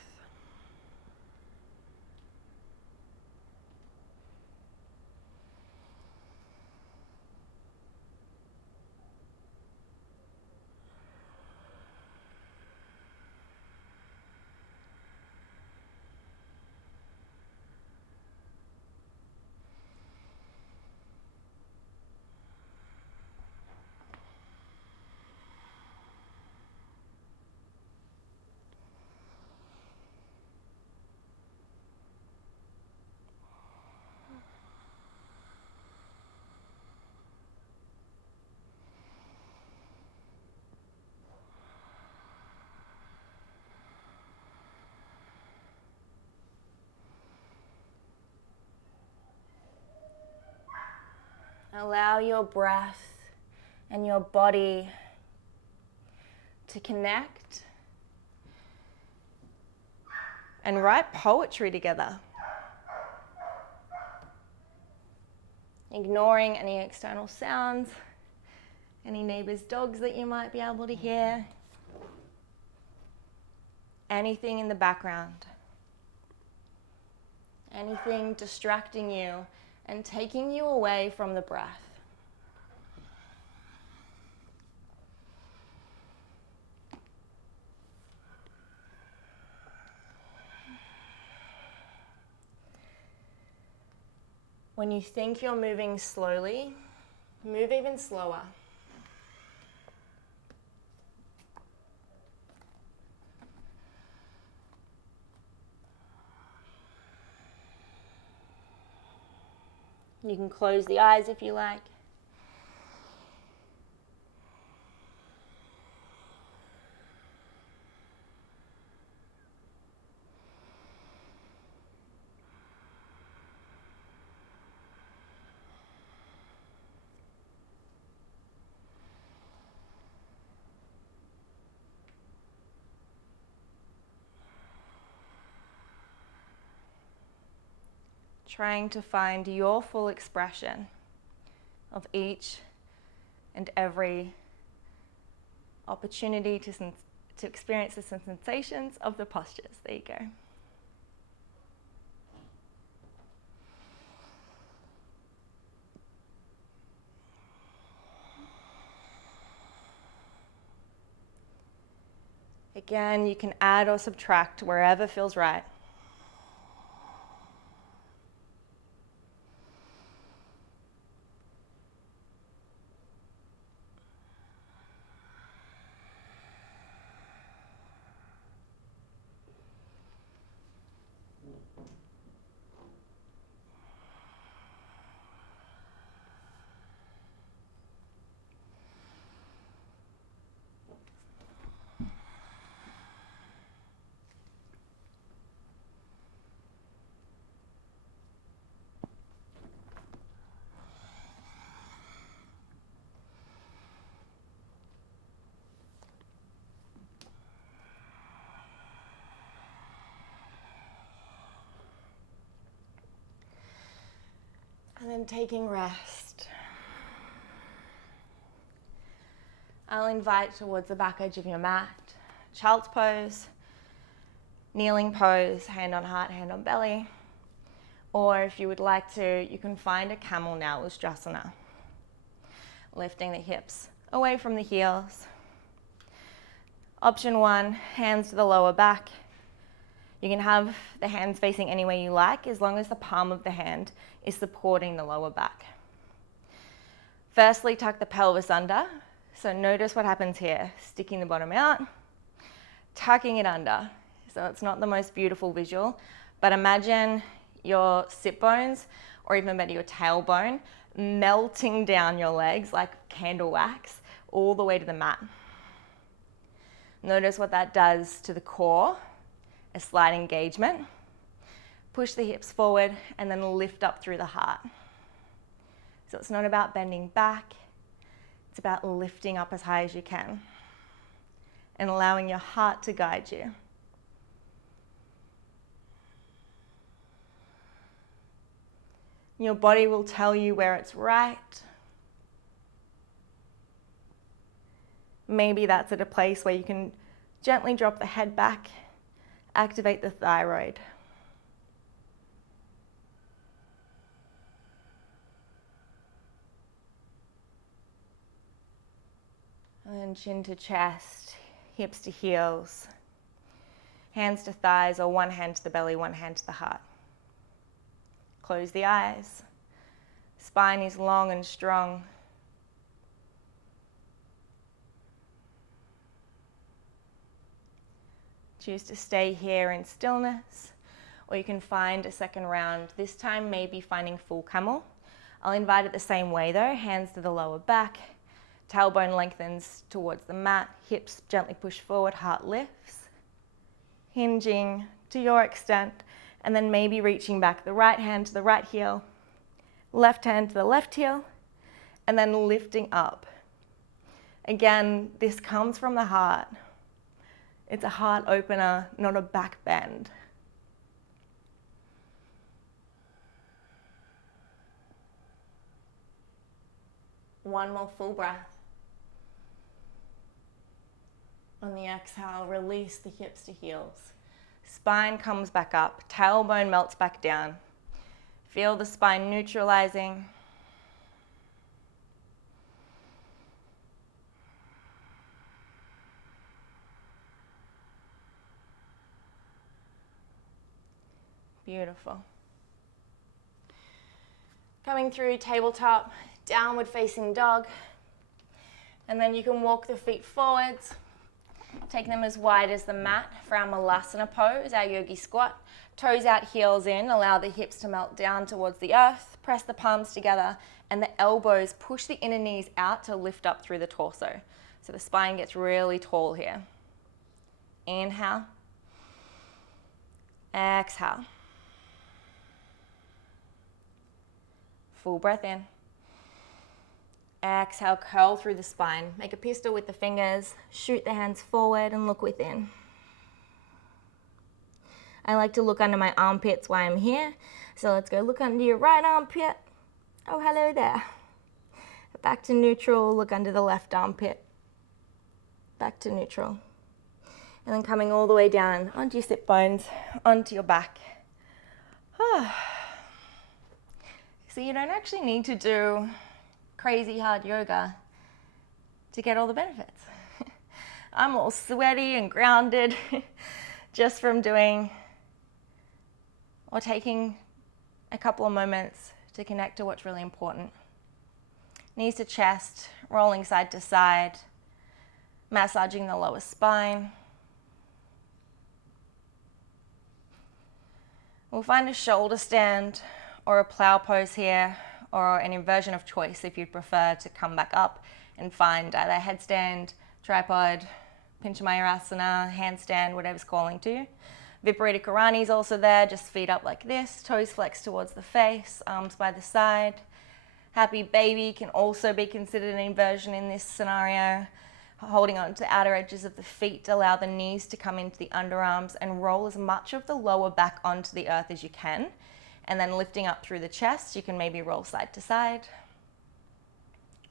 Allow your breath and your body to connect and write poetry together. Ignoring any external sounds, any neighbors' dogs that you might be able to hear, anything in the background, anything distracting you and taking you away from the breath. When you think you're moving slowly, move even slower. You can close the eyes if you like. Trying to find your full expression of each and every opportunity to experience the sensations of the postures. There you go. Again, you can add or subtract wherever feels right. And then taking rest. I'll invite towards the back edge of your mat, child's pose, kneeling pose, hand on heart, hand on belly. Or if you would like to, you can find a camel now, Sjana. Lifting the hips away from the heels. Option 1, hands to the lower back. You can have the hands facing any way you like, as long as the palm of the hand is supporting the lower back. Firstly, tuck the pelvis under. So notice what happens here. Sticking the bottom out, tucking it under. So it's not the most beautiful visual, but imagine your sit bones, or even better, your tailbone, melting down your legs like candle wax all the way to the mat. Notice what that does to the core. A slight engagement. Push the hips forward and then lift up through the heart. So it's not about bending back, it's about lifting up as high as you can and allowing your heart to guide you. Your body will tell you where it's right. Maybe that's at a place where you can gently drop the head back, activate the thyroid. And then chin to chest, hips to heels, hands to thighs, or one hand to the belly, one hand to the heart. Close the eyes. Spine is long and strong. Choose to stay here in stillness, or you can find a second round, this time maybe finding full camel. I'll invite it the same way though, hands to the lower back, tailbone lengthens towards the mat, hips gently push forward, heart lifts, hinging to your extent, and then maybe reaching back the right hand to the right heel, left hand to the left heel, and then lifting up. Again, this comes from the heart. It's a heart opener, not a back bend. One more full breath. On the exhale, release the hips to heels. Spine comes back up, tailbone melts back down. Feel the spine neutralizing. Beautiful. Coming through tabletop, downward facing dog. And then you can walk the feet forwards. Take them as wide as the mat for our Malasana pose, our yogi squat. Toes out, heels in, allow the hips to melt down towards the earth. Press the palms together and the elbows push the inner knees out to lift up through the torso. So the spine gets really tall here. Inhale. Exhale. Full breath in. Exhale, curl through the spine. Make a pistol with the fingers. Shoot the hands forward and look within. I like to look under my armpits while I'm here. So let's go look under your right armpit. Oh, hello there. Back to neutral, look under the left armpit. Back to neutral. And then coming all the way down onto your sit bones, onto your back. So you don't actually need to do crazy hard yoga to get all the benefits. I'm all sweaty and grounded just from doing or taking a couple of moments to connect to what's really important. Knees to chest, rolling side to side, massaging the lower spine. We'll find a shoulder stand or a plow pose here, or an inversion of choice if you'd prefer to come back up and find either headstand, tripod, Pincha Mayurasana, handstand, whatever's calling to you. Viparita Karani is also there, just feet up like this, toes flexed towards the face, arms by the side. Happy baby can also be considered an inversion in this scenario. Holding on to the outer edges of the feet, allow the knees to come into the underarms and roll as much of the lower back onto the earth as you can. And then lifting up through the chest, you can maybe roll side to side.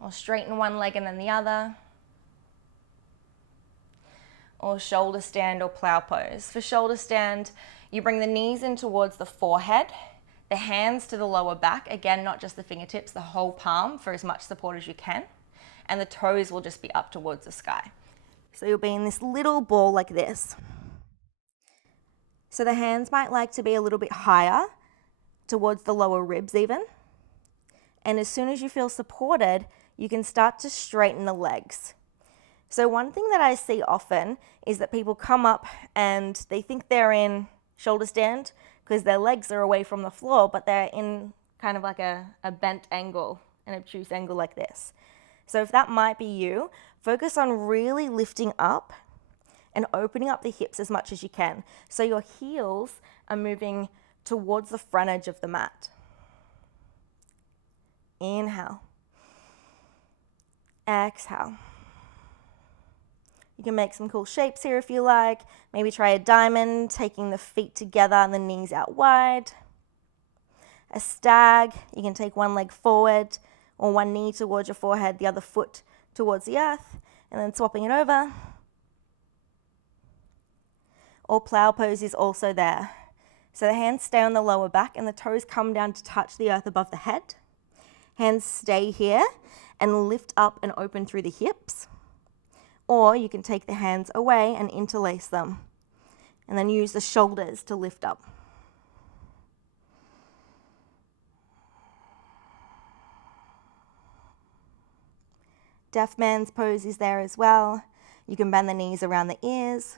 Or straighten one leg and then the other. Or shoulder stand or plow pose. For shoulder stand, you bring the knees in towards the forehead, the hands to the lower back, again, not just the fingertips, the whole palm for as much support as you can. And the toes will just be up towards the sky. So you'll be in this little ball like this. So the hands might like to be a little bit higher, towards the lower ribs even. And as soon as you feel supported, you can start to straighten the legs. So one thing that I see often is that people come up and they think they're in shoulder stand because their legs are away from the floor, but they're in kind of like a bent angle, an obtuse angle like this. So if that might be you, focus on really lifting up and opening up the hips as much as you can. So your heels are moving towards the front edge of the mat. Inhale. Exhale. You can make some cool shapes here if you like. Maybe try a diamond, taking the feet together and the knees out wide. A stag, you can take one leg forward or one knee towards your forehead, the other foot towards the earth, and then swapping it over. Or plow pose is also there. So the hands stay on the lower back and the toes come down to touch the earth above the head. Hands stay here and lift up and open through the hips. Or you can take the hands away and interlace them. And then use the shoulders to lift up. Deaf man's pose is there as well. You can bend the knees around the ears.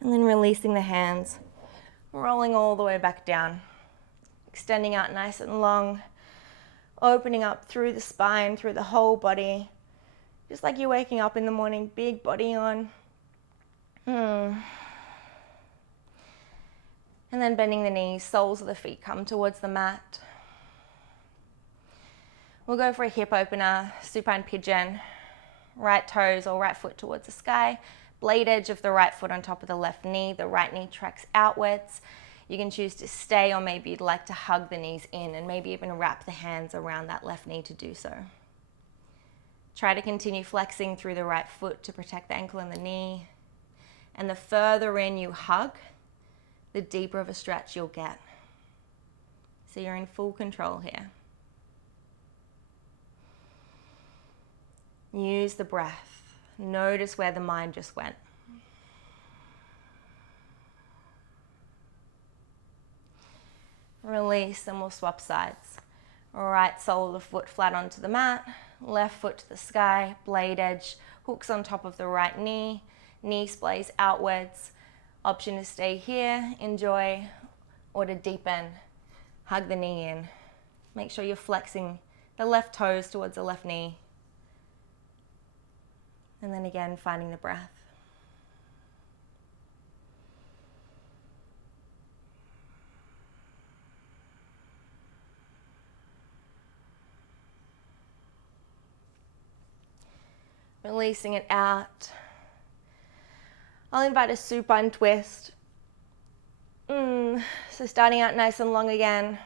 And then releasing the hands, rolling all the way back down, extending out nice and long, opening up through the spine, through the whole body, just like you're waking up in the morning, big body on. And then bending the knees, soles of the feet come towards the mat. We'll go for a hip opener, supine pigeon, right toes or right foot towards the sky, blade edge of the right foot on top of the left knee, the right knee tracks outwards. You can choose to stay, or maybe you'd like to hug the knees in and maybe even wrap the hands around that left knee to do so. Try to continue flexing through the right foot to protect the ankle and the knee. And the further in you hug, the deeper of a stretch you'll get. So you're in full control here. Use the breath Notice where the mind just went. Release, and we'll swap sides. Right sole of the foot flat onto the mat, left foot to the sky, blade edge, hooks on top of the right knee, knee splays outwards. Option to stay here, enjoy, or to deepen, hug the knee in. Make sure you're flexing the left toes towards the left knee. And then again, finding the breath. Releasing it out. I'll invite a supine twist. So starting out nice and long again.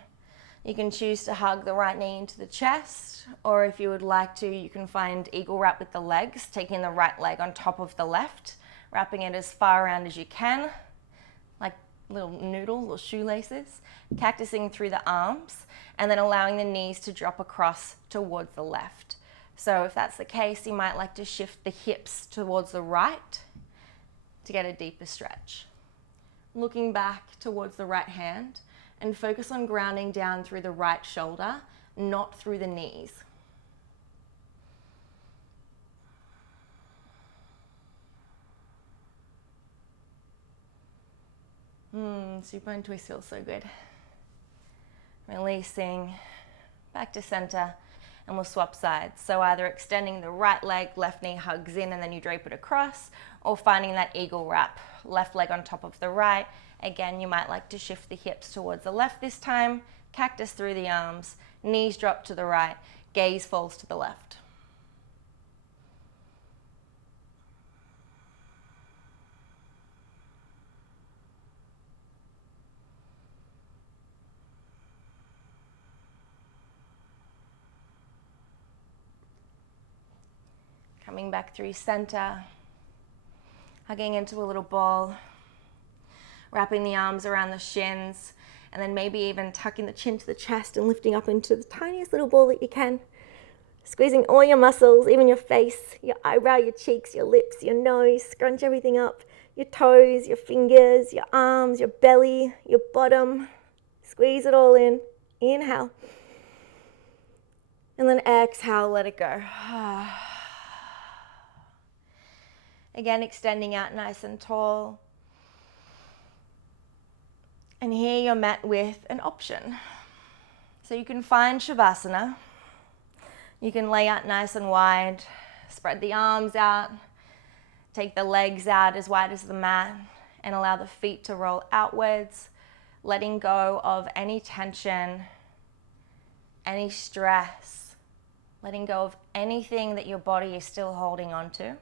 You can choose to hug the right knee into the chest, or if you would like to, you can find eagle wrap with the legs, taking the right leg on top of the left, wrapping it as far around as you can, like little noodles or shoelaces, cactusing through the arms, and then allowing the knees to drop across towards the left. So if that's the case, you might like to shift the hips towards the right to get a deeper stretch. Looking back towards the right hand, and focus on grounding down through the right shoulder, not through the knees. Supine twist feels so good. Releasing back to center, and we'll swap sides. So either extending the right leg, left knee hugs in, and then you drape it across, or finding that eagle wrap, left leg on top of the right. Again, you might like to shift the hips towards the left this time, cactus through the arms, knees drop to the right, gaze falls to the left. Coming back through center, hugging into a little ball, wrapping the arms around the shins, and then maybe even tucking the chin to the chest and lifting up into the tiniest little ball that you can. Squeezing all your muscles, even your face, your eyebrow, your cheeks, your lips, your nose, scrunch everything up, your toes, your fingers, your arms, your belly, your bottom. Squeeze it all in. Inhale. And then exhale, let it go. Again, extending out nice and tall. And here you're met with an option. So you can find Shavasana. You can lay out nice and wide, spread the arms out, take the legs out as wide as the mat, and allow the feet to roll outwards, letting go of any tension, any stress, letting go of anything that your body is still holding on to.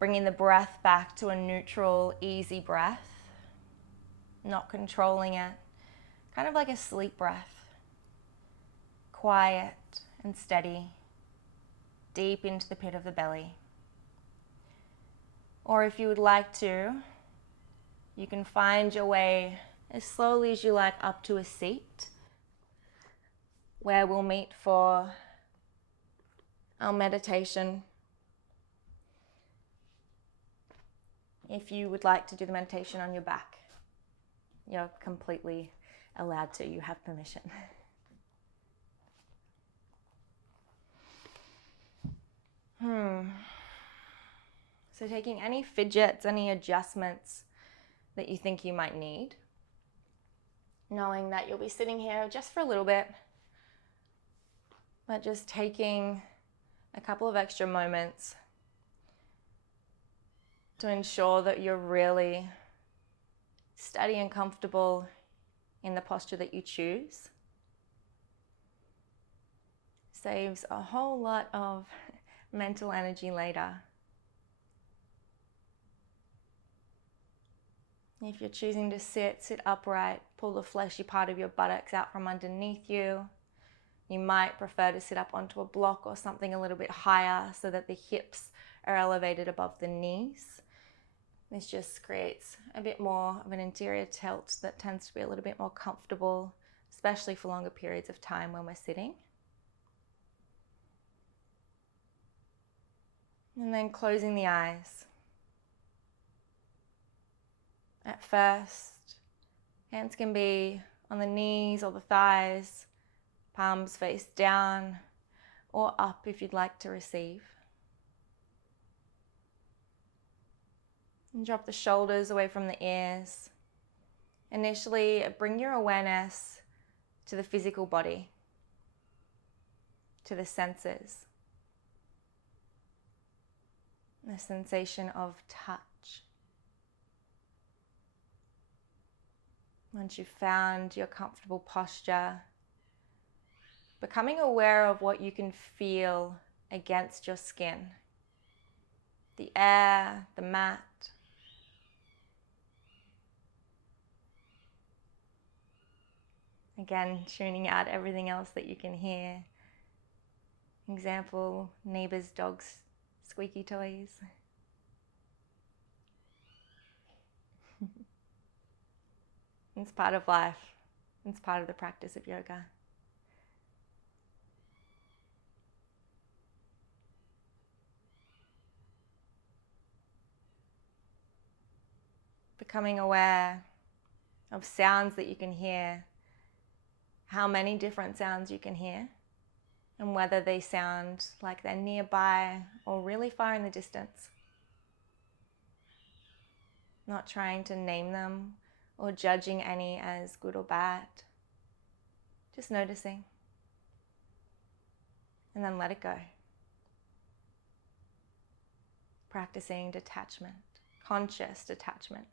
Bringing the breath back to a neutral, easy breath. Not controlling it, kind of like a sleep breath. Quiet and steady, deep into the pit of the belly. Or if you would like to, you can find your way as slowly as you like up to a seat, where we'll meet for our meditation. If you would like to do the meditation on your back, you're completely allowed to. You have permission. So taking any fidgets, any adjustments that you think you might need, knowing that you'll be sitting here just for a little bit, but just taking a couple of extra moments to ensure that you're really steady and comfortable in the posture that you choose. Saves a whole lot of mental energy later. If you're choosing to sit upright, pull the fleshy part of your buttocks out from underneath you. You might prefer to sit up onto a block or something a little bit higher so that the hips are elevated above the knees. This just creates a bit more of an interior tilt that tends to be a little bit more comfortable, especially for longer periods of time when we're sitting. And then closing the eyes. At first, hands can be on the knees or the thighs, palms face down or up if you'd like to receive. And drop the shoulders away from the ears. Initially, bring your awareness to the physical body, to the senses, the sensation of touch. Once you've found your comfortable posture, becoming aware of what you can feel against your skin, the air, the mat. Again, tuning out everything else that you can hear. Example, neighbors' dogs' squeaky toys. It's part of life. It's part of the practice of yoga. Becoming aware of sounds that you can hear, how many different sounds you can hear, and whether they sound like they're nearby or really far in the distance. Not trying to name them or judging any as good or bad. Just noticing. And then let it go. Practicing detachment, conscious detachment.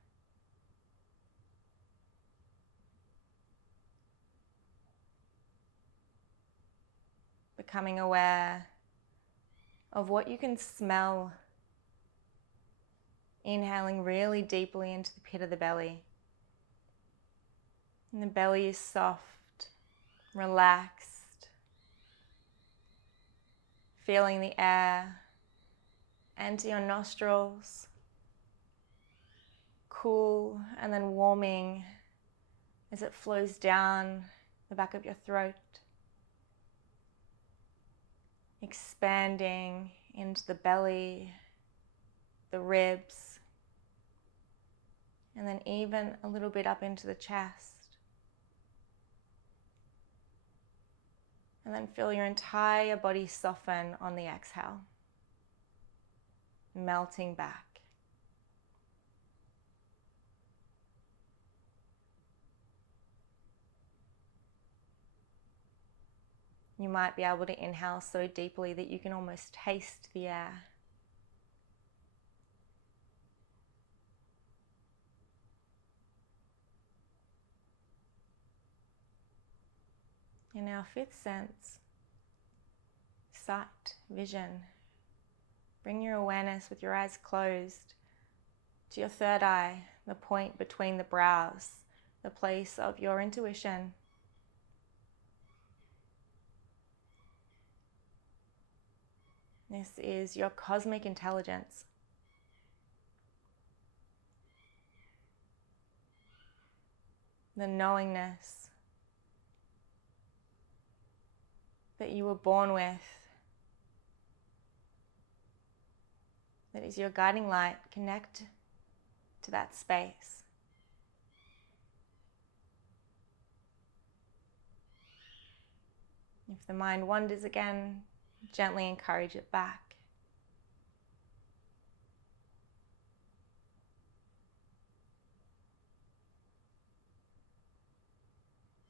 Becoming aware of what you can smell. Inhaling really deeply into the pit of the belly. And the belly is soft, relaxed. Feeling the air enter your nostrils, cool and then warming as it flows down the back of your throat. Expanding into the belly, the ribs, and then even a little bit up into the chest. And then feel your entire body soften on the exhale, melting back. You might be able to inhale so deeply that you can almost taste the air. In our fifth sense, sight, vision, bring your awareness with your eyes closed to your third eye, the point between the brows, the place of your intuition. This is your cosmic intelligence. The knowingness that you were born with, that is your guiding light. Connect to that space. If the mind wanders again, gently encourage it back.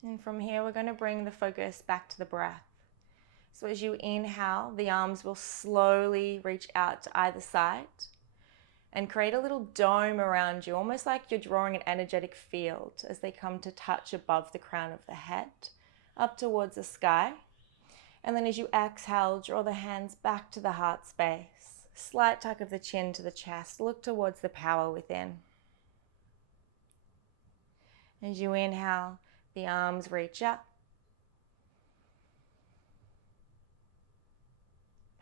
And from here, we're going to bring the focus back to the breath. So as you inhale, the arms will slowly reach out to either side and create a little dome around you, almost like you're drawing an energetic field as they come to touch above the crown of the head, up towards the sky. And then as you exhale, draw the hands back to the heart space. Slight tuck of the chin to the chest. Look towards the power within. As you inhale, the arms reach up.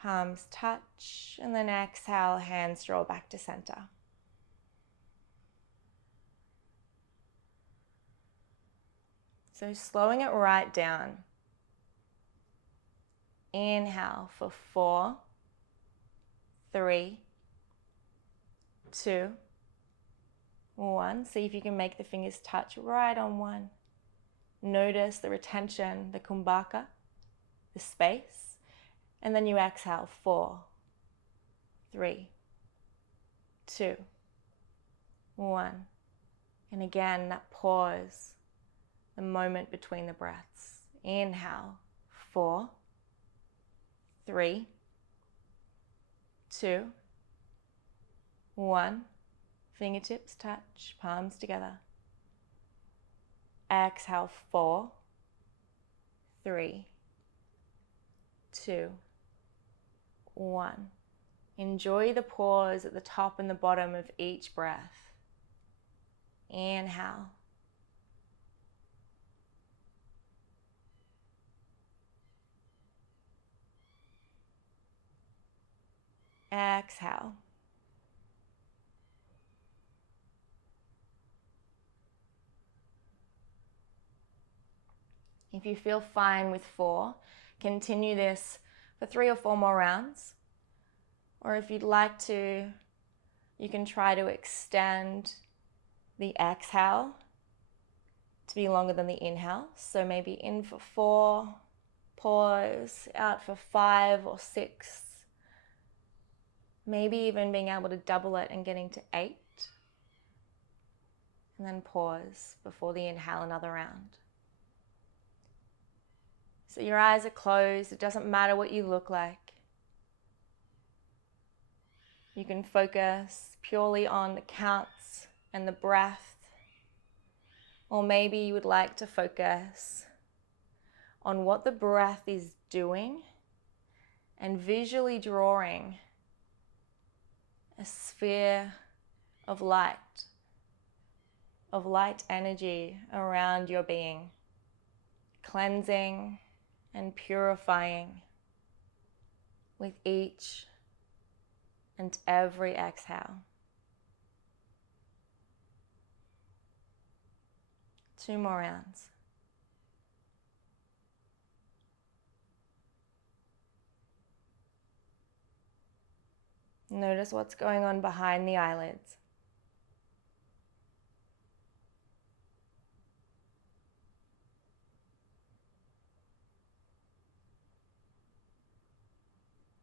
Palms touch, and then exhale, hands draw back to center. So slowing it right down. Inhale for 4, 3, 2, 1. See if you can make the fingers touch right on 1. Notice the retention, the kumbhaka, the space. And then you exhale, 4, 3, 2, 1. And again, that pause, the moment between the breaths. Inhale, 4, 3, 2, 1. Fingertips touch, palms together. Exhale, 4, 3, 2, 1. Enjoy the pause at the top and the bottom of each breath. Inhale. Exhale. If you feel fine with 4, continue this for 3 or 4 more rounds. Or if you'd like to, you can try to extend the exhale to be longer than the inhale. So maybe in for 4, pause, out for 5 or 6. Maybe even being able to double it and getting to 8. And then pause before the inhale, another round. So your eyes are closed. It doesn't matter what you look like. You can focus purely on the counts and the breath. Or maybe you would like to focus on what the breath is doing and visually drawing a sphere of light energy around your being, cleansing and purifying with each and every exhale. 2 more rounds. Notice what's going on behind the eyelids.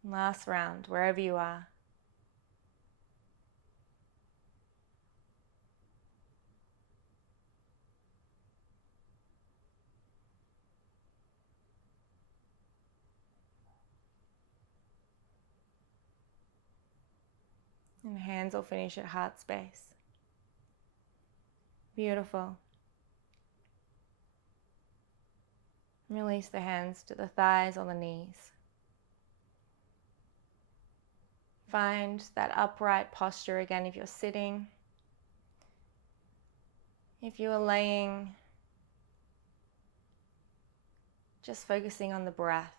Last round, wherever you are. And hands will finish at heart space. Beautiful. Release the hands to the thighs or the knees. Find that upright posture again if you're sitting. If you are laying, just focusing on the breath,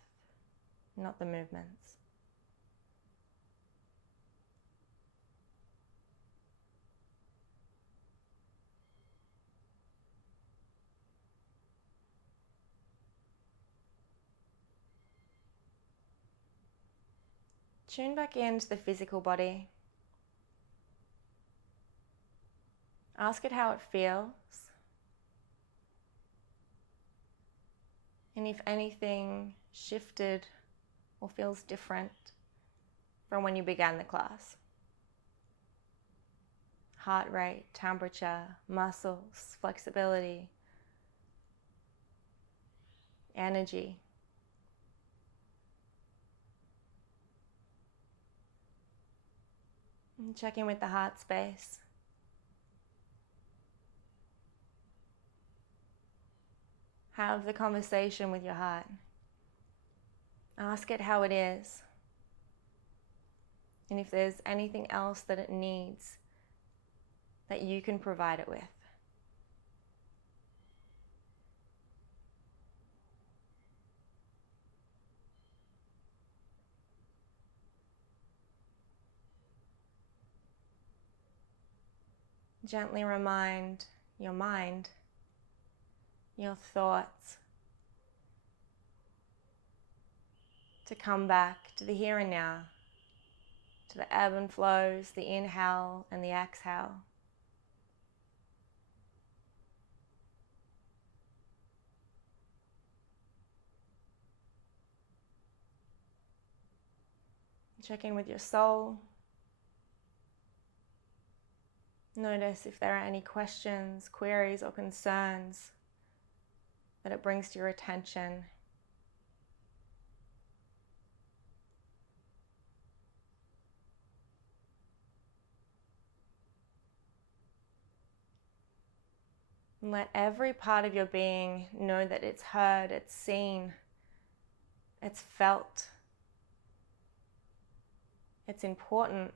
not the movements. Tune back into the physical body. Ask it how it feels. And if anything shifted or feels different from when you began the class. Heart rate, temperature, muscles, flexibility, energy. And check in with the heart space. Have the conversation with your heart. Ask it how it is. And if there's anything else that it needs, that you can provide it with. Gently remind your mind, your thoughts, to come back to the here and now, to to the ebb and flows, the inhale and the exhale. Check in with your soul. Notice if there are any questions, queries, or concerns that it brings to your attention. And let every part of your being know that it's heard, it's seen, it's felt, it's important,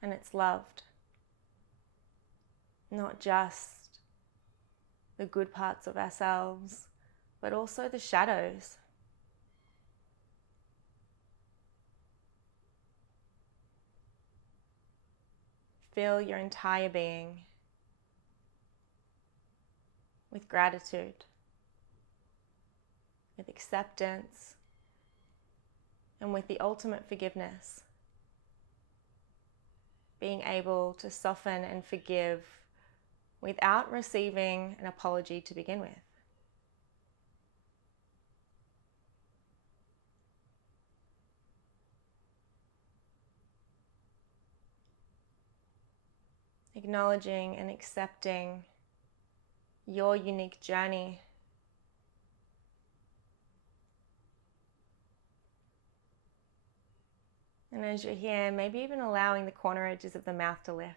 and it's loved. Not just the good parts of ourselves, but also the shadows. Fill your entire being with gratitude, with acceptance, and with the ultimate forgiveness. Being able to soften and forgive without receiving an apology to begin with. Acknowledging and accepting your unique journey. And as you're here, maybe even allowing the corner edges of the mouth to lift.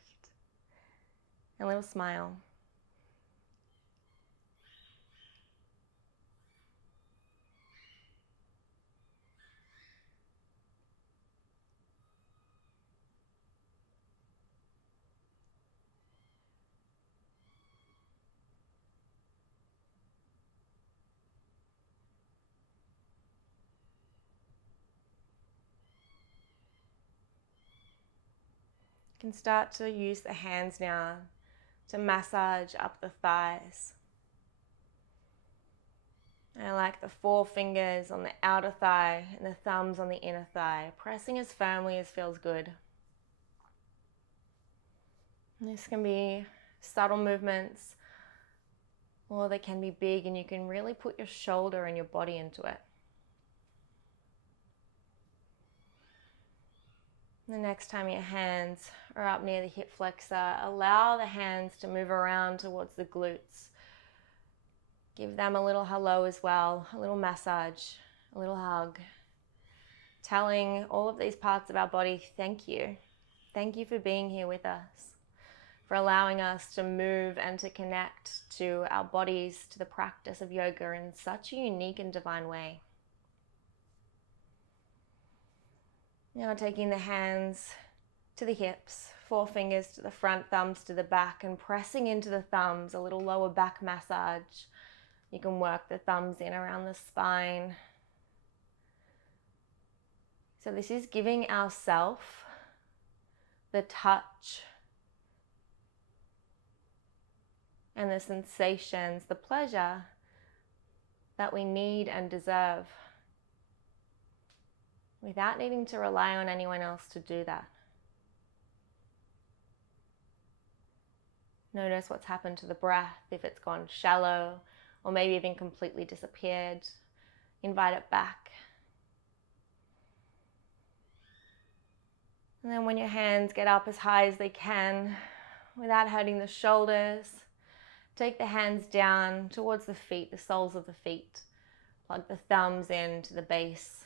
A little smile. You can start to use the hands now to massage up the thighs. I like the forefingers on the outer thigh and the thumbs on the inner thigh, pressing as firmly as feels good. And this can be subtle movements, or they can be big, and you can really put your shoulder and your body into it. The next time your hands are up near the hip flexor, allow the hands to move around towards the glutes. Give them a little hello as well, a little massage, a little hug. Telling all of these parts of our body, thank you. Thank you for being here with us, for allowing us to move and to connect to our bodies, to the practice of yoga in such a unique and divine way. Now taking the hands to the hips, forefingers to the front, thumbs to the back, and pressing into the thumbs, a little lower back massage. You can work the thumbs in around the spine. So this is giving ourselves the touch and the sensations, the pleasure that we need and deserve, without needing to rely on anyone else to do that. Notice what's happened to the breath, if it's gone shallow or maybe even completely disappeared. Invite it back. And then when your hands get up as high as they can, without hurting the shoulders, take the hands down towards the feet, the soles of the feet. Plug the thumbs into the base.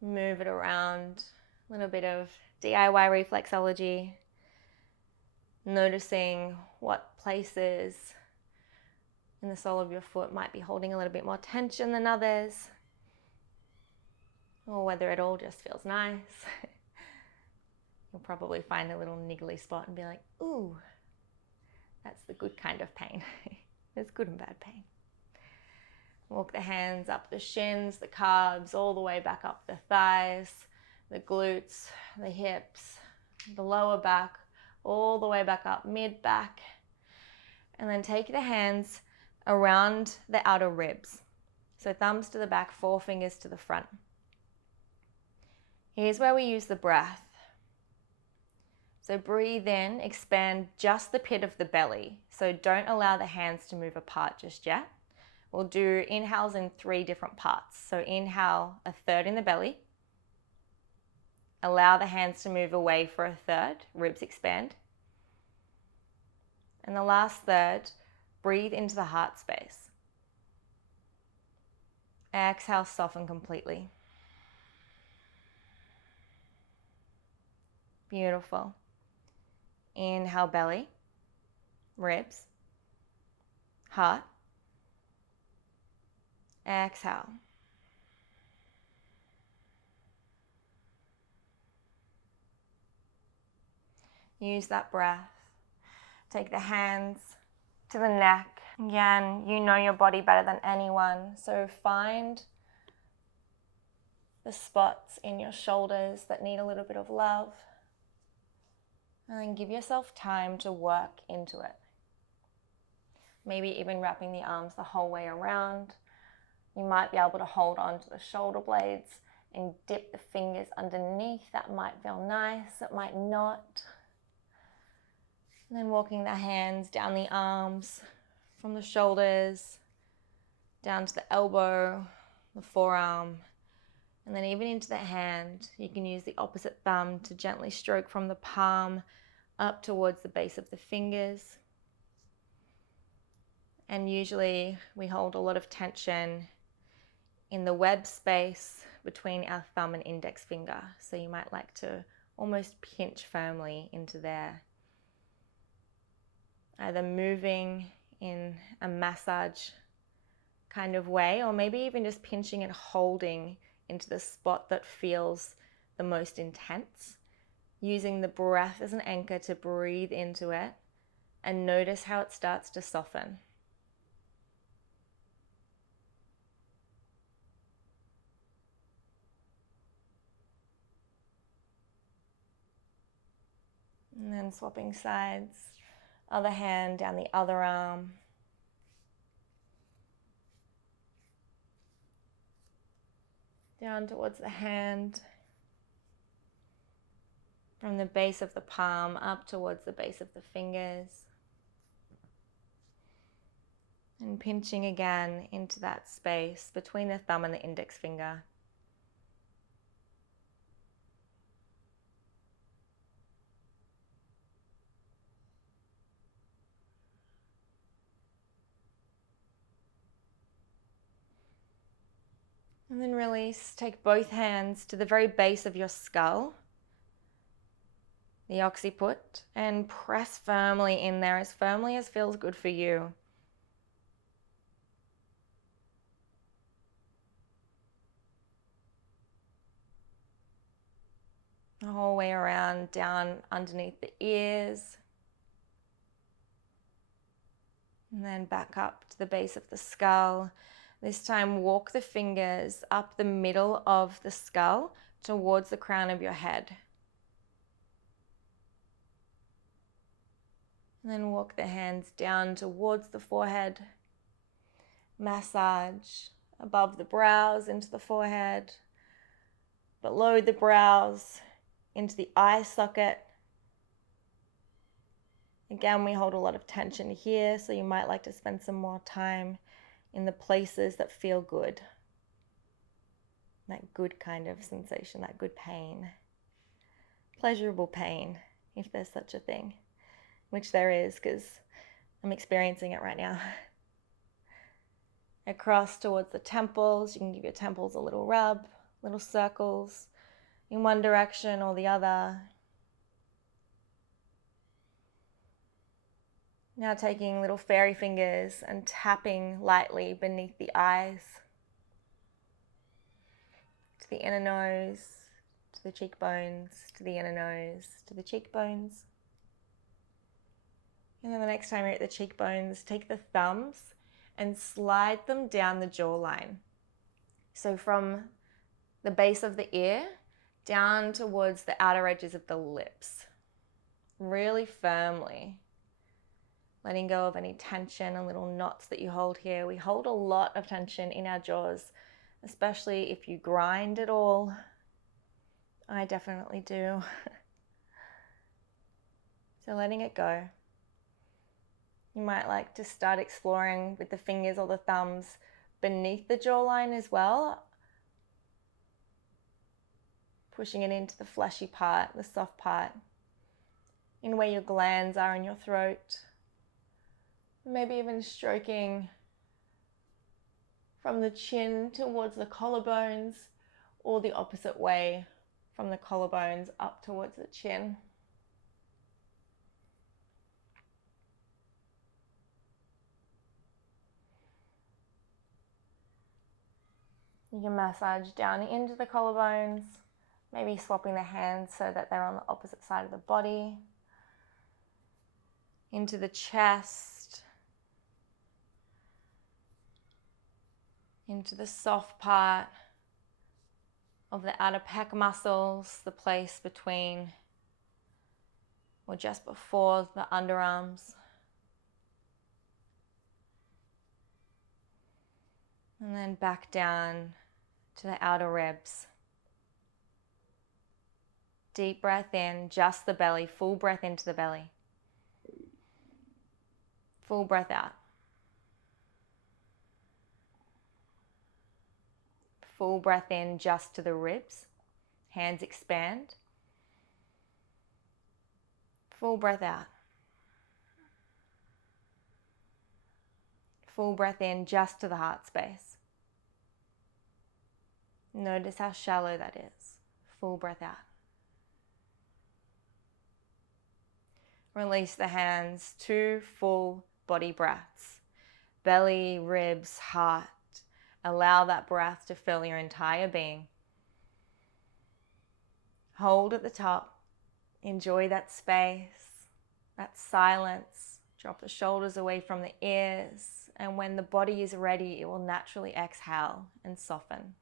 Move it around, a little bit of DIY reflexology. Noticing what places in the sole of your foot might be holding a little bit more tension than others, or whether it all just feels nice. You'll probably find a little niggly spot and be like, ooh, that's the good kind of pain. There's good and bad pain. Walk the hands up the shins, the calves, all the way back up the thighs, the glutes, the hips, the lower back, all the way back up mid-back. And then take the hands around the outer ribs. So thumbs to the back, forefingers to the front. Here's where we use the breath. So breathe in, expand just the pit of the belly. So don't allow the hands to move apart just yet. We'll do inhales in 3 different parts. So inhale a third in the belly. Allow the hands to move away for a third, ribs expand. And the last third, breathe into the heart space. Exhale, soften completely. Beautiful. Inhale, belly, ribs, heart. Exhale. Use that breath. Take the hands to the neck. Again, you know your body better than anyone, so find the spots in your shoulders that need a little bit of love, and then give yourself time to work into it. Maybe even wrapping the arms the whole way around. You might be able to hold onto the shoulder blades and dip the fingers underneath. That might feel nice, it might not. And then walking the hands down the arms, from the shoulders, down to the elbow, the forearm, and then even into the hand. You can use the opposite thumb to gently stroke from the palm up towards the base of the fingers. And usually we hold a lot of tension in the web space between our thumb and index finger. So you might like to almost pinch firmly into there. Either moving in a massage kind of way, or maybe even just pinching and holding into the spot that feels the most intense. Using the breath as an anchor to breathe into it and notice how it starts to soften. And then swapping sides, other hand down the other arm. Down towards the hand. From the base of the palm up towards the base of the fingers. And pinching again into that space between the thumb and the index finger. And then release. Take both hands to the very base of your skull, the occiput, and press firmly in there, as firmly as feels good for you. The whole way around, down underneath the ears. And then back up to the base of the skull. This time walk the fingers up the middle of the skull towards the crown of your head. And then walk the hands down towards the forehead. Massage above the brows into the forehead, below the brows into the eye socket. Again, we hold a lot of tension here, so you might like to spend some more time in the places that feel good. That good kind of sensation, that good pain. Pleasurable pain, if there's such a thing, which there is, because I'm experiencing it right now. Across towards the temples, you can give your temples a little rub, little circles in one direction or the other. Now taking little fairy fingers and tapping lightly beneath the eyes, to the inner nose, to the cheekbones, to the inner nose, to the cheekbones. And then the next time you're at the cheekbones, take the thumbs and slide them down the jawline. So from the base of the ear down towards the outer edges of the lips, really firmly. Letting go of any tension and little knots that you hold here. We hold a lot of tension in our jaws, especially if you grind at all. I definitely do. So letting it go. You might like to start exploring with the fingers or the thumbs beneath the jawline as well. Pushing it into the fleshy part, the soft part, in where your glands are in your throat. Maybe even stroking from the chin towards the collarbones, or the opposite way, from the collarbones up towards the chin. You can massage down into the collarbones, maybe swapping the hands so that they're on the opposite side of the body, into the chest, into the soft part of the outer pec muscles, the place between or just before the underarms. And then back down to the outer ribs. Deep breath in, just the belly, full breath into the belly. Full breath out. Full breath in, just to the ribs. Hands expand. Full breath out. Full breath in, just to the heart space. Notice how shallow that is. Full breath out. Release the hands, 2 full body breaths. Belly, ribs, heart. Allow that breath to fill your entire being. Hold at the top. Enjoy that space, that silence. Drop the shoulders away from the ears. And when the body is ready, it will naturally exhale and soften.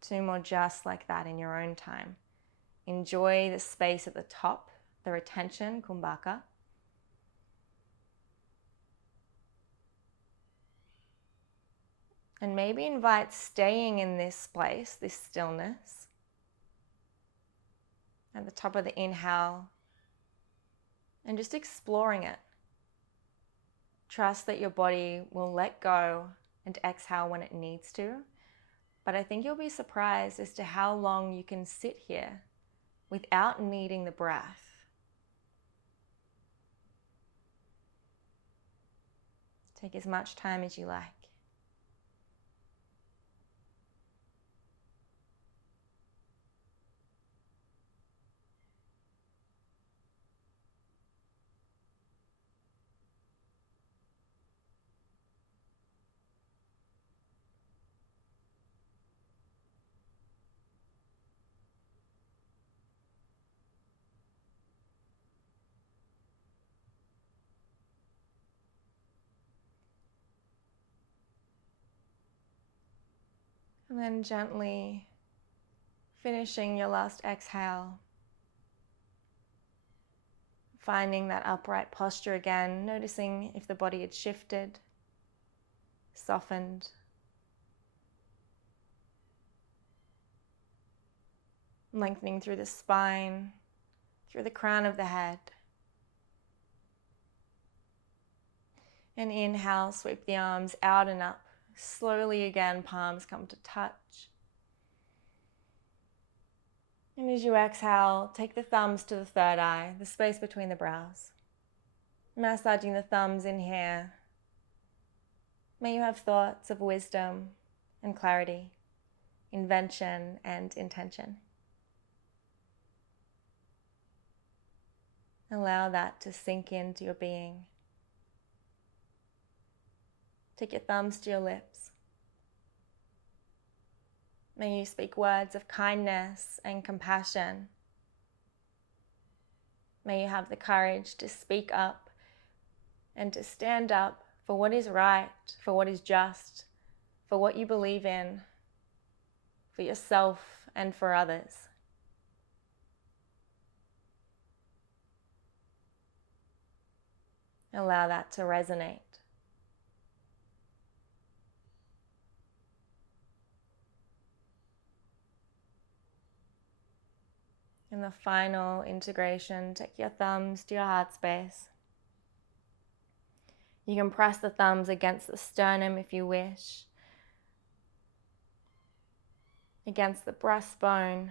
2 more just like that in your own time. Enjoy the space at the top, the retention, kumbhaka. And maybe invite staying in this place, this stillness. At the top of the inhale, and just exploring it. Trust that your body will let go and exhale when it needs to. But I think you'll be surprised as to how long you can sit here without needing the breath. Take as much time as you like. And then gently finishing your last exhale. Finding that upright posture again, noticing if the body had shifted, softened. Lengthening through the spine, through the crown of the head. And inhale, sweep the arms out and up. Slowly again, palms come to touch. And as you exhale, take the thumbs to the third eye, the space between the brows. Massaging the thumbs in here. May you have thoughts of wisdom and clarity, invention and intention. Allow that to sink into your being. Take your thumbs to your lips. May you speak words of kindness and compassion. May you have the courage to speak up and to stand up for what is right, for what is just, for what you believe in, for yourself and for others. Allow that to resonate. In the final integration, take your thumbs to your heart space. You can press the thumbs against the sternum if you wish, against the breastbone.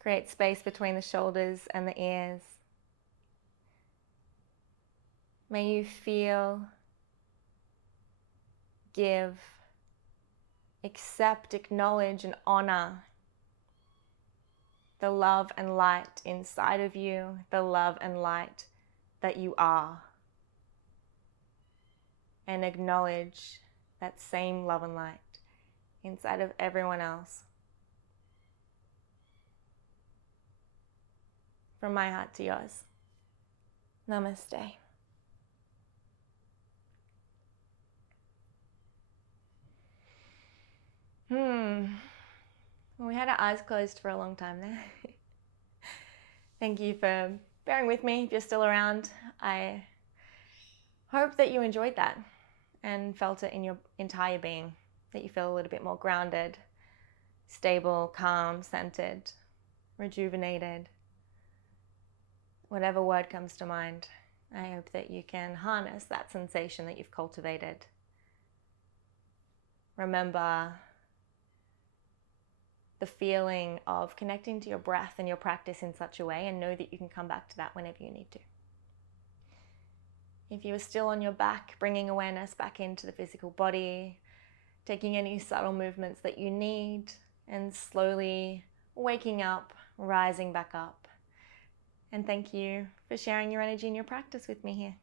Create space between the shoulders and the ears. May you feel, give, accept, acknowledge, and honor the love and light inside of you, the love and light that you are. And acknowledge that same love and light inside of everyone else. From my heart to yours. Namaste. Well, we had our eyes closed for a long time there. Thank you for bearing with me if you're still around. I hope that you enjoyed that and felt it in your entire being, that you feel a little bit more grounded, stable, calm, centered, rejuvenated. Whatever word comes to mind, I hope that you can harness that sensation that you've cultivated. Remember the feeling of connecting to your breath and your practice in such a way, and know that you can come back to that whenever you need to. If you are still on your back, bringing awareness back into the physical body, taking any subtle movements that you need, and slowly waking up, rising back up. And thank you for sharing your energy and your practice with me here.